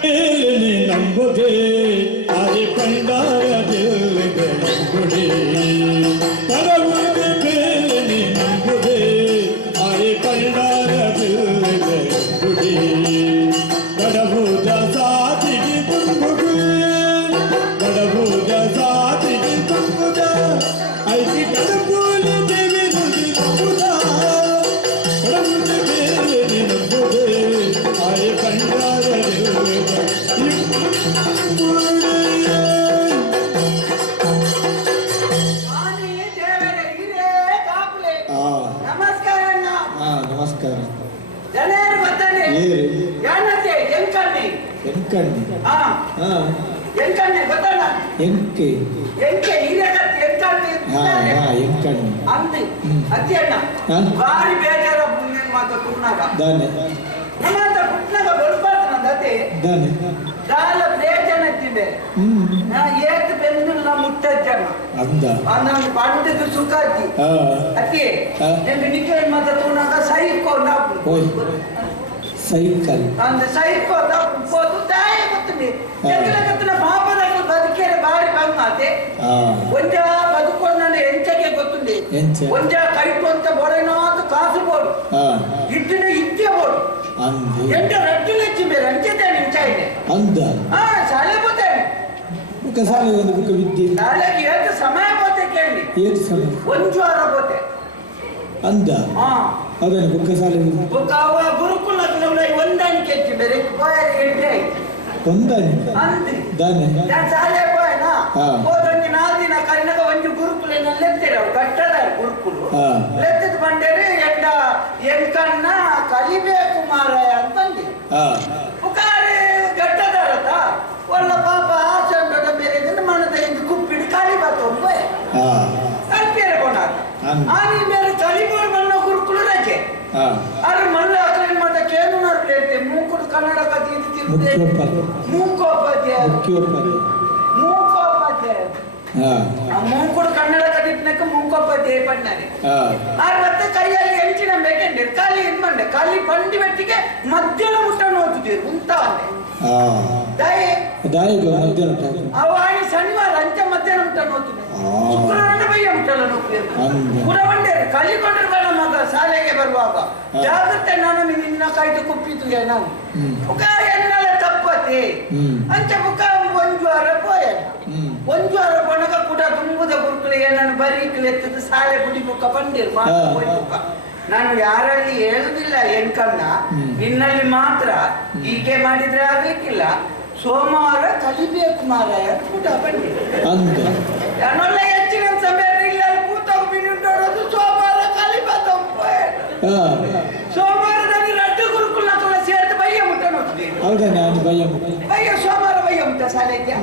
ನಂಬುದೇ ಆಯಿ ಕಂಡಾರ ನಂಬುಡಿ ಪರವುದೇ ಬೇಲಿ ನಂಬುದೇ ಆಯಿ ಕಂಡಾರ ನಂಬುಡಿ ಕಡಬೂದ ಸಾತಿಗೆ ತುಂಬುದು ಕಡಬೂದ ಸಾತಿಗೆ ತುಂಬುದ ಐತಿ ಕಡಬೂಲಿ ದೇವಿ ನುಡಿ ನಂಬುದ ಕಡಬೂದ ಬೇಲಿ ನಂಬುದೇ ಆಯಿ ಕಂಡಾರ ಭಾರಿ ಬೇಜಾರ ಮಾತ ಕುಟ್ನಾಗ ನಮ್ಮಂತ ಕುಟ್ನಾಗ ಬಡ್ಬಾರ್ದು ದಾಲ ಬೇಜಾನ ಎತ್ತಿದೆ ನಾ ಏತ್ ಬೆಂದಿಲ್ಲ ಮುಟ್ಟಜ್ಜನ ನನ್ನ ಪಂಡದ ಸುಖಾತಿ ಅತಿ ಎಂದು ನಿಖಿಲ್ ಮಾತ ತುನಾಗ ಸೈಕಲ್ ಅಂದ ಸೈಕಲ್ ಪೋದು ತಾಯ ಗೊತ್ತಿದೆ ಎಕ್ಕಲಕತ್ತನ ಪಾಪದ ಬದುಕೇರೆ ಬಾರಿ ಬಂಗಾತೆ ಒಂಜ ಬದುಕೊಂಡ ಎಂಚಗೆ ಗೊತ್ತುಂಡೆ ಒಂಜ ಕೈತು ಅಂತ ಬೋಡೇನಾದ ಕಾಸು ಬೋಡು ಇಟ್ಟಿನ ಇದ್ದೆ ಬೋಡು ಎಂಟ ರಟ್ಟಿನ ಹೆಚ್ಚಿ ಬೇರೆ ಅಂಚೆ ನಿಂಚಾಯಿದೆ ಶಾಲೆ ಬೋತೇನೆ ಶಾಲೆ ಒಂದು ಬುಕ್ಕ ವಿದ್ಯೆ ಶಾಲೆಗೆ ಏತು ಸಮಯ ಬೋತೆ ಕೇಳಿ ಏತು ಸಮಯ ಒಂದು ವಾರ ಬೋತೆ ಅಂದ ಅದನ್ನು ಬುಕ್ಕ ಶಾಲೆ ಬುಕ್ಕ ಅವ ಗುರುಕುಲ ಒಂದಾನಿಕೆ ಹೆಚ್ಚಿ ಬೇರೆ ಎಂಟೆ ಹೊಂದಾಣಿಕೆ ದಾನೆ ಶಾಲೆ ಹೋಯ್ನಾ ಹೋದಂಗೆ 4 ದಿನ ಕನ್ನಡ ಒಂದು ಗುರುಕುಲ ಲೆತ್ತೇವೆ ಕಟ್ಟದ ಗುರುಕುಲು ಲೆತ್ತದ ಬಂದರೆ ಎಂಕನ್ನ ಕಲಿಬೇಕು ಮಾರಾಯ ಅಂತ ಬಂದಿ ಪುಕಾರೆ ಗಟ್ಟದಾರತ ಒಳ್ಳ ಪಾಪ ಆಸೆ ಬೇರೆ ಮನದ ಎಂದು ಕುಪ್ಪಿಡಿ ಕಲಿಬತ್ತು ಕಲ್ಪೇರೆ ಕೊಂಡಾಗ ಆನಿ ಬೇರೆ ಕಲಿಬೋದು ಮಣ್ಣ ಗುರುಕುಲು ರಜೆ ಅದ್ರ ಮಲ್ಲ ಮತ್ತೆ ಕೇನು ನೋಡ್ಲೇತೆ ಮೂಕುಡು ಕನ್ನಡ ಕಥೆ ಮೂಕೋಪಾಧ್ಯಾಯ ಮೂಕುಡು ಕನ್ನಡ ಕಥಿಟ್ನಕ್ಕೆ ಮೂಕೋಪಾಧ್ಯಾಯ ಪಣ್ಣಾರೆ ಮತ್ತೆ ಕೈಯಲ್ಲಿ ಎಂಚಿನ ಬೇಕಂಡೆ ಖಾಲಿ ಏನ್ ಮಂಡೆ ಖಾಲಿ ಪಂಡಿ ಬೆಟ್ಟಿಗೆ ಮಧ್ಯಾಹ್ನ ಊಟ ನೋಡ್ತಿದ್ದೀರಿ ಉಂಟಾವಂಡೆ ಅವಾಣಿ ಶನಿವಾರ ಅಂಚೆ ಮಧ್ಯಾಹ್ನ ಊಟ ನೋಡ್ತಿದ್ದೆ ಶುಕ್ರವಾರ ಬಯ್ಯ ಉಂಟಲ್ಲ ನೋಡ್ತೀವಿ ಕೂಡ ಬಂಡೆ ಕಲಿಕೊಂಡ್ರೆ ಮಗ ಶಾಲೆಗೆ ಬರುವಾಗ ಜಾಗ್ರತೆ ನಾನು ನಿನ್ನ ಕಾಯ್ದು ಕುಪ್ಪಿತು ನಾನು ಬುಕ್ಕ ಎನ್ನಲ ತಪ್ಪತೆ ಅಂಚೆ ಬುಕ್ಕ ಒಂದು ವಾರ ಪೋಯಲ್ಲ ಒಂದು ವಾರ ಬಣಗ ಕೂಡ ತುಂಬುದ ಗುರುಕುಳಿಗೆ ನಾನು ಬರೀಕಲು ಎತ್ತದ ಶಾಲೆ ಗುಡಿ ಬುಕ್ಕ ಬಂದಿರು ಬುಕ್ಕ ನಾನು ಯಾರಲ್ಲಿ ಹೇಳುದಿಲ್ಲ ಎನ್ಕನ್ನ ನಿನ್ನಲ್ಲಿ ಮಾತ್ರ ಹೀಗೆ ಮಾಡಿದ್ರೆ ಆಗ್ಲಿಕ್ಕಿಲ್ಲ ಸೋಮವಾರ ಕಲಿಬೇಕು ಮಾರಾಯ ಊಟ ಬನ್ನಿ ನಾನೊಳ್ಳ ಹೆಚ್ಚಿನ ಸಮಯ ಇಲ್ಲ ಕೂತ ಬಿಡೋದು ಸೋಮವಾರ ಕಲಿಬತ್ತ ಸೋಮವಾರದಲ್ಲಿ ರಡ್ಡು ಗುರುಕುಲ ಸೇರ್ತು ಬಯ್ಯ ಮುಟ್ಟ ನೋಡ್ತೀವಿ ಬಯ್ಯ ಸೋಮವಾರ ಬಯ್ಯ ಮುಟ್ಟ ಶಾಲೆಗೆ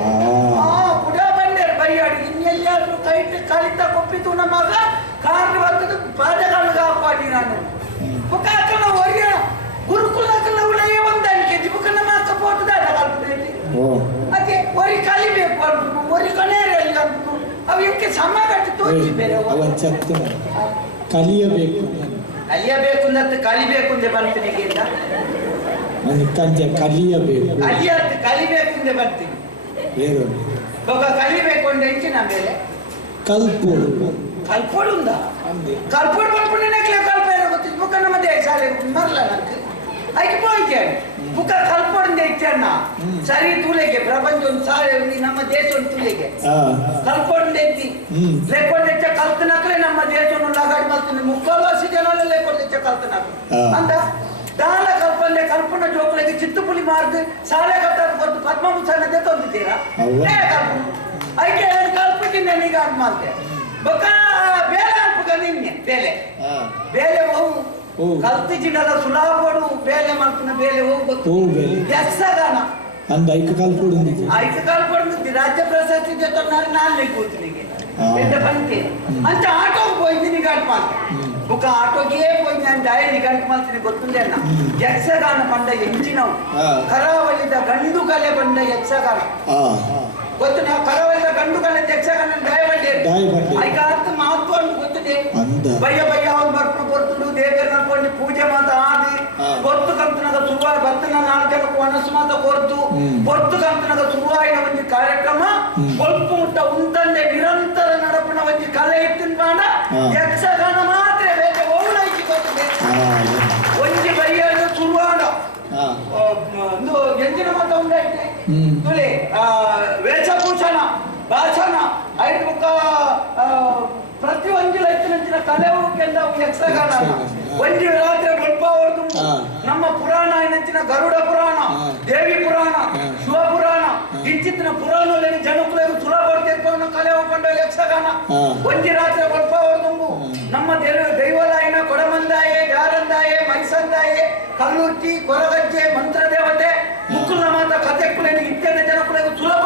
ಕೂಡ ಬಂದೇರು ಬಯ್ಯಾಡಿ ಇನ್ನೆಲ್ಲಾದ್ರೂ ಕೈಟ್ ಕಲಿತ ಕೊಪ್ಪಿತು ನಮ್ಮ ಮಗ ಕಾರಣ ಬರ್ತದ ಪಾದಗಳಿಗೆ ಹಾಪಾಡಿ ನಾನು ಬುಕ್ಕಾಕಲ್ಲ ಒರಿಯ ಗುರುಕುಲಕಲ್ಲ ಉಳೆಯ ಒಂದಾನಿಕೆ ಬುಕ್ಕನ್ನ ಮಾತ್ರ ಪೋಟದ ಕಲ್ಪನೆ ಅದೇ ಒರಿ ಕಲಿಬೇಕು ಅಂತು ಒರಿ ಕಣೇರಲ್ಲಿ ಅಂತು ಅವು ಇದಕ್ಕೆ ಸಮ ಕಟ್ಟಿ ತೋರಿಸಿ ಬೇರೆ ಕಲಿಯಬೇಕು ಅಂತ ಕಲಿಬೇಕು ಅಂತ ಬರ್ತೀನಿ ಕಲಿಬೇಕು ಅಂತ ಬರ್ತೀನಿ ಕಲಿಬೇಕು ಅಂತ ಹೆಂಚಿನ ಮೇಲೆ ಕಲ್ಪೋಡು ಉಂದಾ ಕಲ್ಪೋಡು ಬಂದ್ಬಿಟ್ಟು ಕಲ್ಪ ಗೊತ್ತಿದ್ದು ಬುಕ್ಕ ನಮ್ಮ ದೇಶ ಶಾಲೆ ಮರಲ ನನಗೆ ಅದಕ್ಕೆ ಪೋಯ್ತೇನೆ ಬುಕ್ಕ ಕಲ್ಪೋಡಿಂದ ಇಚ್ಚಣ್ಣ ಸರಿ ತೂಲೆಗೆ ಪ್ರಪಂಚ ಒಂದು ಸಾಲೆ ನಮ್ಮ ದೇಶ ಒಂದು ತೂಲೆಗೆ ಕಲ್ಪೋಡಿಂದ ಎತ್ತಿ ಲೆಕ್ಕೊಂಡು ಹೆಚ್ಚ ಕಲ್ತನಕ್ಲೆ ನಮ್ಮ ದೇಶವನ್ನು ಲಗಾಡಿ ಮಾಡ್ತೀನಿ ಮುಕ್ಕಾಲ್ವಾಸಿ ಜನ ಲೆಕ್ಕೊಂಡು ಹೆಚ್ಚ ಕಲ್ತನಕ್ ಅಂದ ದಾನ ಕಲ್ಪನೆ ಕಲ್ಪನ ಜೋಕುಲಿಗೆ ಚಿತ್ತುಪುಲಿ ಮಾರ್ದು ಶಾಲೆ ಕಟ್ಟ ಕೊಟ್ಟು ಪದ್ಮಭೂಷಣತೆ ತಂದಿದ್ದೀರಾ ಅದಕ್ಕೆ ಕಲ್ಪಕ್ಕಿಂತ ನೀಗ ಅಂತ ಮಾಡ್ತೆ ಬೊಕ್ಕ ಬೇಲೆ ಅನ್ಪಕ ನಿನ್ನೆ ಬೇಲೆ ಹೋಗು ಕಲ್ತಿ ಜಿಡಲ ಸುಲಾಬೋಡು ಬೇಲೆ ಮಾಡ್ತಾನೆ ಬೇಲೆ ಹೋಗ್ಬೇಕು ಯಕ್ಷಗಾನ ಅಂದ ಐಕ ಕಾಲ್ಪಡು ರಾಜ್ಯ ಪ್ರಶಸ್ತಿ ಜೊತೆ ನಾನು ಕೂತಿನಿಗೆ ಎಂತ ಬಂತೆ ಅಂತ ಆಟೋಗೆ ಹೋಯ್ತೀನಿ ಗಂಟು ಮಾಡ್ತೆ ಬುಕ್ಕ ಆಟೋಗೆ ಹೋಗಿ ನಾನು ಡೈರಿ ಗಂಟು ಮಾಡ್ತೀನಿ ಗೊತ್ತಿಲ್ಲ ಅಣ್ಣ ಯಕ್ಷಗಾನ ಬಂದ ಎಂಚಿನವು ಕರಾವಳಿದ ಗಂಡು ಕಲೆ ಬಂದ ಯಕ್ಷಗಾನ ಗೊತ್ತು ನಾವು ಕರಾವಳಿದ ಗಂಡು ಕಲೆ ಯಕ್ಷಗಾನ ದಯಬಂಡೆ ಐಕ ಅರ್ಥ ಮಾತ್ಕೊಂಡು ಗೊತ್ತಿದೆ ಬಯ್ಯ ಅವ್ರು ಬರ್ಕೊಂಡು ಕೊಡ್ತುಂಡು ದೇವರ ನಡ್ಕೊಂಡು ಪೂಜೆ ಮಾತ ಆದಿ ಗೊತ್ತು ಕಂತು ಶುರುವಾಗಿ ಭತ್ತನ 4 ಜನಕ್ಕೆ ಮನಸ್ಸು ಮಾತ ಕೊರ್ತು ಕಂತನಗ ಶುರುವಾಯಿನ ಒಂದು ಕಾರ್ಯಕ್ರಮ ಸ್ವಲ್ಪ ಮುಟ್ಟ ಉಂಟಂದೆ ನಿರಂತರ ನಡಪಿನ ಒಂದು ಕಲೆ ಇತ್ತಿನ ಬಾಣ ಯಕ್ಷಗಾನ ಮಾತ್ರ ಬೇಗ ಒಳ್ಳೆಗೆ ಗೊತ್ತಿದೆ ಒಂಜಿ ಬರಿಯಾದ ಶುರುವಾಡ ಒಂದು ಎಂಜಿನ ಮತ ಉಂಟಾಯ್ತು ತುಳಿ ವೇಷಭೂಷಣ ಭಾಷಣ ಐದು ಮುಖ ಪ್ರತಿ ಒಂಜಿ ಲೈತಿನ ಕಲೆ ಕೆಂದ ಯಕ್ಷಗಾನ ಒಂಜಿ ರಾತ್ರಿ ಸ್ವಲ್ಪ ಹೊರದು ನಮ್ಮ ಪುರಾಣ ಏನಂಚಿನ ಗರುಡ ಪುರಾಣ ದೇವಿ ಪುರಾಣ ಶಿವ ಪುರಾಣ ಇಂಚಿತ್ತಿನ ಪುರಾಣದಲ್ಲಿ ಜನಕ್ಕೂ ಸುಲಭ ಕಲೆ ಹೋಗ್ಕೊಂಡು ಯಕ್ಷಗಾನ ಒಂಜಿ ರಾತ್ರಿ ಸ್ವಲ್ಪ ಹೊರದು ನಮ್ಮ ದೈವಲಾಯನ ಕೊಡಮಂದಾಯೆ ಜಾರಂದಾಯೆ ಮೈಸಂದಾಯೆ ಕಲ್ಲುರ್ತಿ ಕೊರಗಜ್ಜೆ ಮಂತ್ರ ದೇವತೆ ಮುಕ್ಕುಲ ಮಾತ ಕಥೆಕ್ಕುಲೇನು ಇತ್ಯಾದಿ ಜನಕ್ಕೂ ಸುಲಭ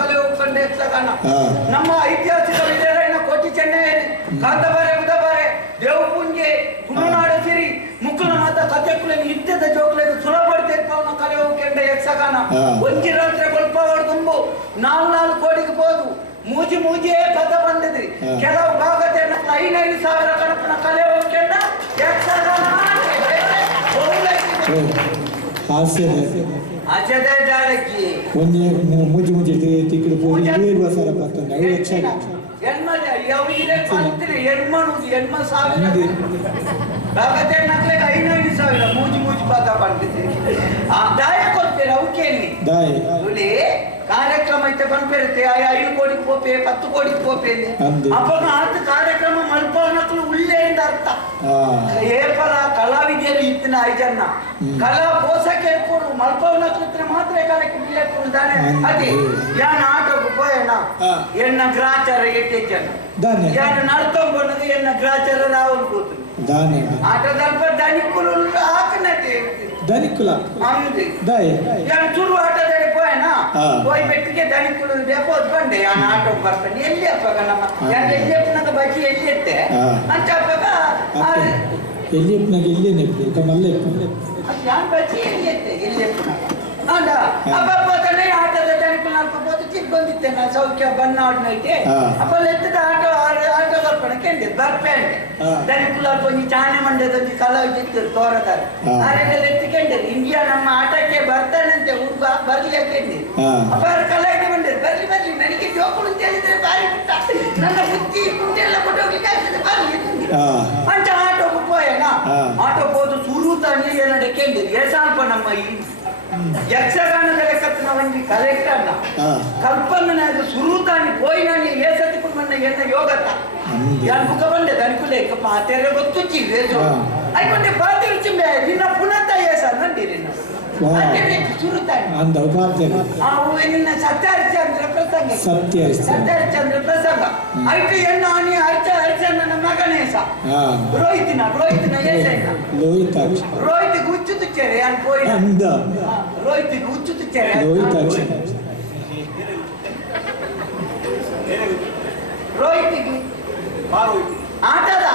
ಕಲೆ ಹೋಗ್ಕೊಂಡು ಯಕ್ಷಗಾನ ನಮ್ಮ ಐತಿಹಾಸಿಕ ವಿಜಯರಾಯನ ಕೋಟಿ ಚೆನ್ನೈ ಕಾಂತಬಾರೆ ಬುಧಬಾರೆ ದೇವಪುಂಜೆ ತುಳುನಾಡ ಸಿರಿ ಮುಕ್ಕುಲ ಮಾತ ಕಥೆಕ್ಕುಲೇನು ಇತ್ಯದ ಜೋಕ್ಲೇನು ಸುಲಭ ಕಲೆ ಹೋಗ್ಕೊಂಡ ಯಕ್ಷಗಾನ ಒಂಜಿ ರಾತ್ರಿ ಸ್ವಲ್ಪ ಹೊರದುಂಬು 4 ಕೋಟಿಗೆ ಹೋದು ಮೂಜಿಯೇ ಪದ ಬಂದಿದ್ರಿ ಕೆಲವು ಭಾಗದ 5,000 ಕಣಪನ ಕಲೆ ಹೋಗ್ಕೊಂಡ ಯಕ್ಷಗಾನ ಅಜದ ಜಾಳಕಿ ಒಂಜಿ ಮೂಜಿ ತಿಕ್ಕಡು ಪೋಯಿ ಏರುವ ಸರ ಪತ್ತಂದ ಅವು ಯಕ್ಷಗಾನ ಎನ್ಮದೆ ಯವಿರೆ ಪಂತಿನ ಎನ್ಮ ಸಾವಿರ ಭಾಗದ ನಕ್ಲೆ 5,000 ಮೂಜಿ ಪದ ಬಂದಿದ್ರಿ ಆ ದಾಯ ಕೊಡ್ತೀರ ಅವಕೇನಿ ದಾಯ ತುಳಿ ಕಾರ್ಯಕ್ರಮ ಐತೆ ಬಂದ್ಬಿರುತ್ತೆ 5 ಕೋಟಿಗೆ ಪೋಪೆ 10 ಕೋಟಿಗೆ ಪೋಪೆ ಅವಾಗ ಆತ ಕಾರ್ಯಕ್ರಮ ಮಲ್ಪನಕ್ಕಲು ಉಳ್ಳೇಂದ ಅರ್ಥ ಏಪಲ ಕಲಾವಿದೆಯಲ್ಲಿ ಇತ್ತಿನ 5 ಜನ ಕಲಾ ಕೋಸ ಕೇಳ್ಕೊಡು ಮಲ್ಪನಕ್ಕಲು ಮಾತ್ರ ಕಾರ್ಯಕ್ರಮ ಇಲ್ಲದಾನೆ ಅದೇ ಯಾನ ಆಟೋಗೆ ಪೋಯಣ ಎನ್ನ ಗ್ರಾಚಾರ 8 ಜನ ಯಾನ ನಡ್ಕೊಂಡ್ಬಂದಾಗ ಎನ್ನ ಗ್ರಾಚಾರ ರಾಹುಲ್ ಕೂತು ಆಟದಲ್ಪ ದನಿಕುಲು ಹಾಕನತೆ ದನಿಕುಲ ದಾಯ ಯಾನ ಶುರು ಆಟದಲ್ಲಿ ಪೋಯಣ పోయి పెట్టికే దానికి రేపోదు పండి ఆ నాటం పడతాను వెళ్ళి అప్పగా నమ్మ ఎల్లి చెప్పినాక బచ్చి వెళ్ళి ఎత్తే అని చెప్పగా వెళ్ళి చెప్పినాక వెళ్ళి ఇక మళ్ళీ బచ్చి వెళ్ళి ఎత్తే వెళ్ళి చెప్పినాక ಅಪ್ಪನೇ ಆಟದ ದನಿಕುಲು ನಡ್ಕೋಬೋದು ತಿರ್ಕೊಂಡಿದ್ದೆ ನಾನು ಸೌಖ್ಯ ಬನ್ನಾಡ್ನೈತೆ ಅಪ್ಪಲ್ಲಿ ಎತ್ತದ ಆಟೋ ಬರ್ಪಣಕ್ಕೆ ಬರ್ಪೇಂಡೆ ದನಿಕುಲು ಕೊಂಚ ಚಾನೆ ಮಂಡ್ಯದೊಂದು ಕಲಾವಿದಿತ್ತು ತೋರದಾರೆ ಆರೆಲ್ಲ ಎತ್ತಿಕೊಂಡರು ಇಂಡಿಯಾ ನಮ್ಮ ಆಟಕ್ಕೆ ಬರ್ತಾನಂತೆ ಹುಡುಗ ಬರ್ಲಿಕ್ಕೆ ಅಪ್ಪ ಕಲಾವಿದ ಬಂದಿರು ಬರ್ಲಿ ನನಗೆ ಜೋಕುಳು ಅಂತ ಹೇಳಿದ್ರೆ ಬಾರಿ ಬಿಟ್ಟ ನನ್ನ ಬುದ್ಧಿ ಕುಂಟೆಲ್ಲ ಕೊಟ್ಟೋಗ್ಲಿಕ್ಕೆ ಆಗ್ತದೆ ಬರ್ಲಿ ಅಂತ ಆಟೋಗೆ ಪೋಯಣ ಆಟೋ ಹೋದು ಸುರುತಾನೆ ಏನಡಕ್ಕೆಂದಿರು ಏಸಾಲ್ಪ ನಮ್ಮ ಈ ಯಕ್ಷಗಾನದ ಲೆಕ್ಕತ್ತಿನ ಒಂದು ಕಲೆಕ್ಟರ್ನ ಕಲ್ಪನೆ ಸುರುತಾನಿ ಪೋಯಿನಾನಿ ಏಸತಿ ಕುಮ್ಮನ್ನ ಎನ್ನ ಯೋಗತ ಯಾನ್ ಮುಖ ಬಂದೆ ದನಿಕುಲೆ ಪಾತೆರೆ ಗೊತ್ತುಚ್ಚಿ ವೇಜು ಐಕೊಂಡೆ ಪಾತೆರೆ ಚಿಂಬೆ ನಿನ್ನ ಪುನಃ ಏಸ ನಂದಿರಿ ನಿನ್ನ ಸತ್ಯಹರಿಶ್ಚಂದ್ರ ಪ್ರಸಂಗ ಐಟಿ ಎಣ್ಣ ಹರಿಶ್ಚಂದ್ರನ ಮಗನೇಸ ರೋಹಿತಿನ ಏಸ ರೋಹಿತಿಗೆ ಹುಚ್ಚು ತುಚ್ಚೇರೆ ಅನ್ ಪೋಯಿ ರೋಹಿತಿಗೆ ಹುಚ್ಚು ತುಚ್ಚೇರೆ ರೋಹಿತಿಗೆ ಆಟದ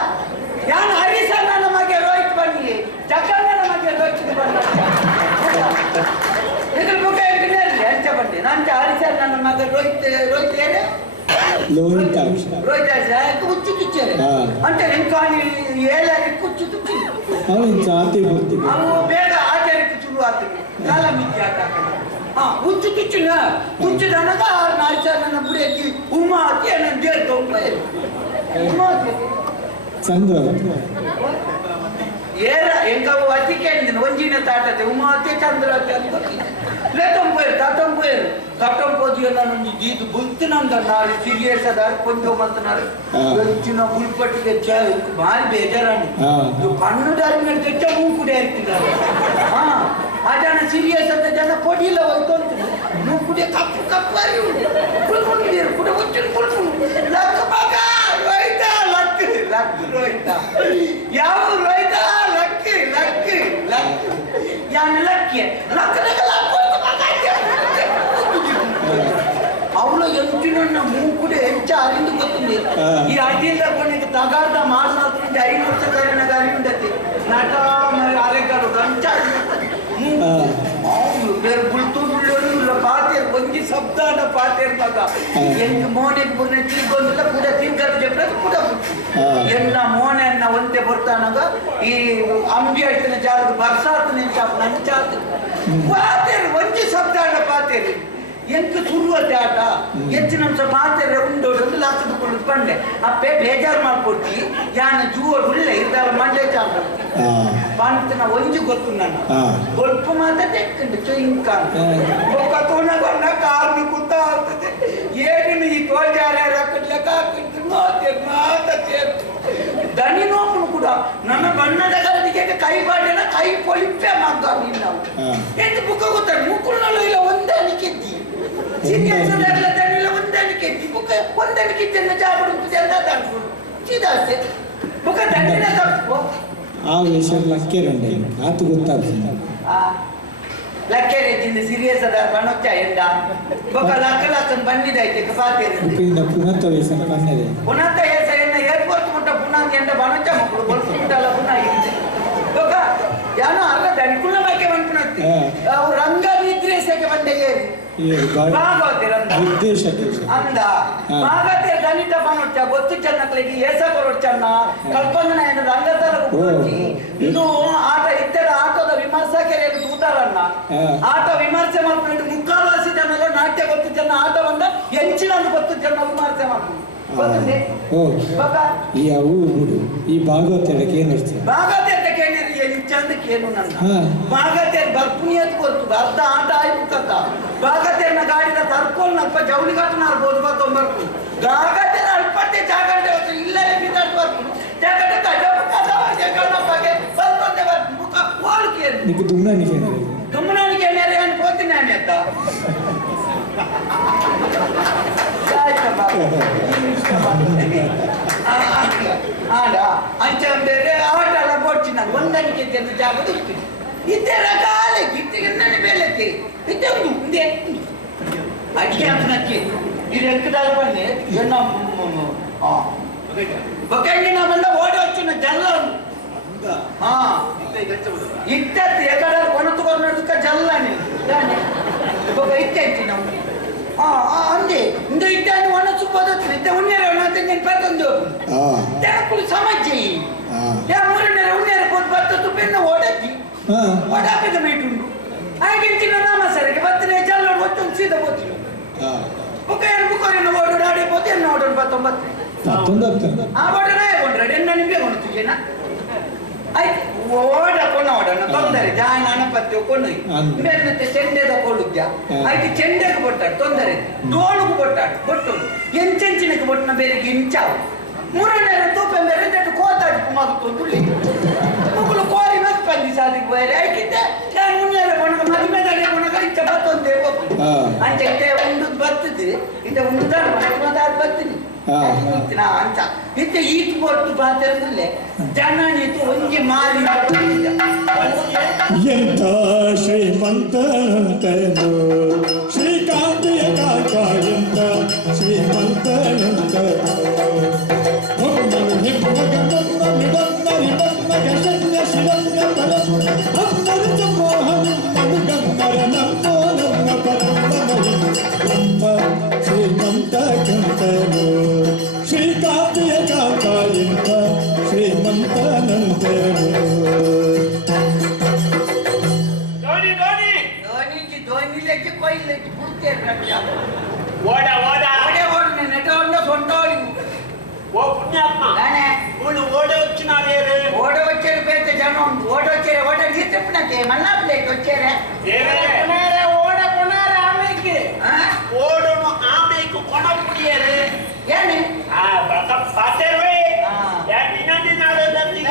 ಯಾನು ಹರಿಸಣ್ಣನ ಮಗೆ ರೋಹಿತ್ ಬನ್ನಿ ಜಗಣ್ಣನ ಮಗೆ ರೋಹಿತ್ ಬನ್ನಿ ಇದ್ರ ಮುಖ ಎಂಟ ಬಂದೆ ನಂತ ಹರಿಸಣ್ಣ ನನ್ನ ಮಗ ರೋಹಿತ್ ಏನೇ ರೋಹಿತ್ ಹುಚ್ಚು ತುಚ್ಚೇರೆ అంటే ఇంకా ఏళ్ళకి కుచ్చు తుచ్చి అవు ಬೇಗ ಆಚಾರಕ್ಕೆ ಶುರು ಆಗ್ತದೆ ಕಾಲ ಮಿಥ್ಯ ಹುಚ್ಚು ತುಚ್ಚಿನ ತುಚ್ಚಿದನಗ 4 ನನ್ನ ಬುಡಿಯಕ್ಕೆ ಉಮಾತಿ ನನ್ನ ದೇರ್ ತೊಂಬೆ ಉಮಾತಿ ಚಂದ್ರ ಏರ ಎಂಕ ವತಿಕೆ ಒಂಜಿನ ತಾಟತೆ ಉಮಾತಿ ಚಂದ್ರತೆ ಅಂತ ತಟಂ పోయి నన్ను జీతు బుల్తునందన్నారు సీరియస్ అదారు పొందమంటున్నారు వచ్చిన బుల్పట్టిగా భారీ బేజారాన్ని కన్ను దారి తెచ్చ మూకుడే అంటున్నారు అదన సీరియస్ అంత జన పొడిలో అవుతుంది మూకుడే కప్పు అని కూడా వచ్చిన పులుపు లక్క బాగా రోహిత లక్ రోహిత ಯಾವ రోహిత లక్ యాని లక్కే ಅವಳು ಎಂಚಿನ ಮೂಕುಡೆ ಹೆಚ್ಚ ಅರಿದು ಗೊತ್ತಿದೆ ಈ ಅಡಿಯಿಂದ ಕೊನೆಗೆ ತಗಾದ ಮಾಸಾತ್ರಿಂದ 5 ವರ್ಷಗಾರಿನ ಗಾರಿ ಉಂಡತಿ ನಟ ಆರೆಗಾರು ಗಂಚ ಬೇರೆ ಬುಳ್ತು ಬಾತಿ ಒಂಜಿ ಶಬ್ದಾನ ಪಾತೆರ್ ಮಗ ಎಂಕ್ ಮೋನೆಗ್ ಬುರ್ನೆ ತಿರ್ಗೊಂದಿಲ್ಲ ಕೂಡ ತಿರ್ಗದು చెప్పినది ಕೂಡ ಎನ್ನ ಮೋನೆನ್ನ ಒಂತೆ ಬರ್ತಾನಾಗ ಈ ಅಂಬಿ ಆಯ್ತಿನ ಜಾಗದ ಬರ್ಸಾತ್ ನಿಂತ ನನ್ನ ಜಾಗ ಪಾತೆರ್ ಒಂಜಿ ಶಬ್ದಾನ ಪಾತೆರ್ ಎಂಕ್ ಶುರುವತ್ತೆ ಆಟ ಹೆಚ್ಚಿನಂಶ ಮಾತೆರೆ ಉಂಡೋಡು ಲಾಕದುಕೊಂಡು ಬಂಡೆ ಅಪ್ಪೆ ಬೇಜಾರು ಮಾಡ್ಕೊಡ್ತಿ ಯಾನ ಜೂವಡು ಉಳ್ಳೆ ಇದ್ದಾರ ಮಂಡೆ ಜಾಗ ಪಾಂತನ ಒಂಜಿ ಗೊತ್ತು ನನ್ನ ಗೊಲ್ಪು ಮಾತ ತೆಕ್ಕಂಡು ಚೊಯ್ಕ ಒಕ್ಕ ತೋನಗನ್ನ ಕಾರ್ನಿ ಕುತ್ತ ಆಗ್ತದೆ ಏನಿನ ಈ ತೋಜಾರ ರಕ್ಕಡ್ಲೆಕ್ಕ ಹಾಕಿಟ್ಟು ಮಾತ ಸೇರ್ತು ದನಿ ನೋಪನು ಕೂಡ ನನ್ನ ಬಣ್ಣದ ಗರಡಿಗೆ ಕೈ ಬಾಡಿನ ಕೈ ಪೊಳಿಪೆ ಮಗ್ಗ ನೀನು ಎಂದು ಬುಕ್ಕ ಗೊತ್ತಾಗ ಮುಕ್ಕುಳಲ್ಲೂ ಇಲ್ಲ ಒಂದೇ ಅನಿಕೆದ್ದಿ ಸಿರಿಯಸ್ಸಲ್ಲ ದನಿಲ್ಲ ಒಂದೇ ಅನಿಕೆದ್ದಿ ಬುಕ್ಕ ಒಂದೇ ಅನಿಕೆದ್ದನ್ನ ಜಾಬಡು ಜಲ್ದ ದಾಡ್ಕೊಂಡು ಸೀದಾಸೆ ಬುಕ್ಕ ದನಿನ ತಪ್ಪು ಆ ವಿಷಯ ಲಕ್ಕೇರಂಡೆ ಆತು ಗೊತ್ತಾಗ್ತದೆ ಲಕ್ಕೇರೆ ಸೀರಿಯಸ್ ಅದ ಬಣೊಚ್ಚ ಎಂದ ಬೊಕ್ಕ ಲಕ್ಕನ್ ಬಂದಿದೈತೆ ಪಾತೇರು ಪುನಃ ವಯಸ್ಸನ್ನು ಕನ್ನದೆ ಪುನಃ ಹೆಸರನ್ನ ಏರ್ಪೋರ್ಟ್ ಮುಟ್ಟ ಪುನಃ ಎಂದ ಬಣೊಚ್ಚ ಮಕ್ಕಳು ಬೊಲ್ಸು ಮುಟ್ಟಲ್ಲ ಪುನಃ ಇದೆ ಬೊಕ್ಕ ಯಾನೋ ಅಲ್ಲ ದಣಿಕುಳ್ಳ ಬಗ್ಗೆ ಬಂದ್ಬಿಡತ್ತೆ ಅವು ರಂಗ ನಿದ್ರೇಸಕ್ಕೆ ಬಂದೆಗೆ ಅಂದ ಭಾಗತೆ ದಲಿತ ಬಣೊಚ್ಚ ಗೊತ್ತು ಚೆನ್ನಕ್ಲಿಗೆ ಏಸ ಕೊರೊಚ್ಚನ್ನ ಕಲ್ಪಂಗನ ಏನು ರಂಗತಲ ಇದು ಆಟ ಇತ್ತರ ಆಟದ ವಿಮರ್ಶಕರೇ ತೂತಾರನ್ನ ಆಟ ವಿಮರ್ಶೆ ಮಾಡ್ಕೊಂಡು ಮುಕ್ಕಾಲ್ವಾಸಿ ಜನರ ನಾಟ್ಯ ಗೊತ್ತು ಜನ ಆಟ ಬಂದ ಹೆಂಚಿನ ಗೊತ್ತು ಜನ ವಿಮರ್ಶೆ ಮಾಡ್ಕೊಂಡು ಈ ಭಾಗವತಕ್ಕೆ ಏನು ಭಾಗವತಕ್ಕೆ ಏನು ಚಂದಕ್ಕೇನು ನನ್ನ ಭಾಗವತ ಬರ್ಪುನಿಯತ್ ಗೊತ್ತು ಅರ್ಧ ಆಟ ಆಯ್ತು ಕತ್ತ ಭಾಗವತನ ಗಾಡಿನ ತರ್ಕೊಂಡು ಅಲ್ಪ ಜವಳಿ ಕಟ್ಟನ ಆಡ್ಬೋದು ಬತ್ತೊಂಬರ್ಕು ಭಾಗವತನ ಅಲ್ಪತ್ತೆ ಜಾಗಟೆ ಹೊತ್ತು ಇಲ್ಲೇ ಬಿದ್ದಾಡ್ ಬರ್ಕು ಜಾಗಟೆ ಬಗ್ಗೆ ಬರ್ಕೊಂಡೆ ಬರ್ಕು ಮುಖ ಹೋಲ್ಕೆ ದುಮ್ಮನಿಗೆ ಏನಾರೆ ಏನು ಹೋಗ್ತೀನಿ ನಾನು ಅಂತ ಬೇರೆ ಆಟ ಎಲ್ಲ ಕೊಡ್ತೀನಿ ನಾನು ಒಂದನಿಕೆ ಜಾಗದ ಇರ್ತೀನಿ ಇದ್ದೆಲ್ಲ ಕಾಲೆ ಗಿತ್ತಿಗೆ ನನ್ನ ಬೇಲೆತ್ತಿ ಇದ್ದೆ ಮುಂದೆ ಅಡಿಗೆ ಅಂತನಕ್ಕೆ ಇದು ಎಕ್ಕದಾಲ ಬನ್ನಿ ಬೊಕ್ಕಂಡಿ ನಮ್ಮೆಲ್ಲ ಓಡಿ వచ్చిన ಜಲ್ಲ ಇಟ್ಟತ್ತು ಎಕಡ ಕೊನತುಕೊನ್ನೋದಕ್ಕೆ ಜಲ್ಲ ನೀವು ಬೊಕ್ಕ ಇಟ್ಟೈತಿ ನಾವು ಅಂದೆ ಇಂದ ಇಟ್ಟಾನು ಒಣಸು ಪದತ್ರಿ ಇದ್ದ ಉನ್ನೇರ ಒಣತೆ ನೀನು ಪತ್ತೊಂದು ತೆನಕುಳು ಸಮಜ್ಜೆ ಯಾ ಮೂರನೇರ ಉನ್ನೇರ ಕೊಟ್ಟು ಬತ್ತತ್ತು ಬೆನ್ನ ಓಡಕ್ಕಿ ಓಡಾಪಿದ ಮೀಟುಂಡು ಹಾಗೆಂಚಿನ ನಾಮ ಸರಿಗೆ ಬತ್ತನೆ ಜಲ್ಲೋಡು ಒತ್ತೊಂದು ಸೀದ ಹೋಗ್ತೀನಿ ಬುಕ್ಕ ಏನು ಬುಕ್ಕರೇನು ಓಡೋಡು ಆಡಿ ಹೋದ ಏನು ಓಡೋಡು ಬತ್ತೊಂಬತ್ತು ಆ ಓಡೋಣ ಕೊಂಡ್ರೆ ಎನ್ನ ನಿಮಗೆ ಕೊಡ್ತೀಯೇನ ಆಯ್ತು ಓಡೋಣ ತೊಂದರೆ ಜಾನ ಅನಪತ್ತಿ ಕೊಂಡು ಬೇರೆ ಚೆಂಡೆದ ಕೊಡುದ್ಯ ಆಯ್ತು ಚೆಂಡೆಗೆ ಕೊಟ್ಟಾಡು ತೊಂದರೆ ತೋಳುಗು ಕೊಟ್ಟಾಡು ಕೊಟ್ಟು ಎಂಚೆಂಚಿನಕ್ಕೆ ಕೊಟ್ಟನ ಬೇರೆಗೆ ಇಂಚಾವು ಮೂರನೇ ತೂಪ ಬೇರೆ ನೆಟ್ಟು ಕೋತಾಡಿ ಮಗುತ್ತು ತುಳಿ ಮುಗುಳು ಕೋರಿ ಮತ್ತೆ ಬಂದಿ ಸಾದಿಗೆ ಬೇರೆ ಆಯ್ಕಿದ್ದೆ ನಾನು ಮುನ್ನೇರ ಕೊಣಗ ಮದುವೆದಾಡಿ ಕೊಣಗ ಇಂಚ ಬತ್ತೊಂದೇ ಹೋಗ್ತೀನಿ ಅಂಚೆ ಉಂಡು ಬರ್ತದೆ ಇಂತ ಉಂಡು ಮಾತಾಡಿ ಬರ್ತೀನಿ ಅಂತ ಇತ್ತೆ ಈಟ್ ಕೊಟ್ಟು ಪಾತ್ರದಲ್ಲೇ ಜನನಿತು ಒಂಜಿ ಮಾರಿ ಎಂತ ಶ್ರೀಮಂತನಂತನು ಶ್ರೀಕಾಂತಿಯ ಕಾಕ ಎಂತ ಶ್ರೀಮಂತನಂತನು ಹಿಮ್ಮಗ ಮಿಡನ್ನರಿ ಬನ್ನಗ ಶನ್ಯ ಶಿರನ್ಯ ಪರಂ ಹಮ್ಮರ ಚಮೋಹಂ ಮನುಗಮ್ಮರ ನಮ್ಮೋ ನಮ್ಮ ಪರಮಮಹಿ ಎಂತ ಶ್ರೀಮಂತ ಕಂತನು ಶ್ರೀಕಾಂತಿಯ ಕಾಕ ಎಂತ ಶ್ರೀಮಂತನಂತನು ఓడవచ్చారు పెద్ద జనం ఓడొచ్చారు ఓడ చెప్పినకే మన్నా ప్లేట్ వచ్చారా ఓడ ఆమెకి ఓడును ఆమెకు కొనపుడియరు ఏని పాతేరు నిన్నది నాడోదండి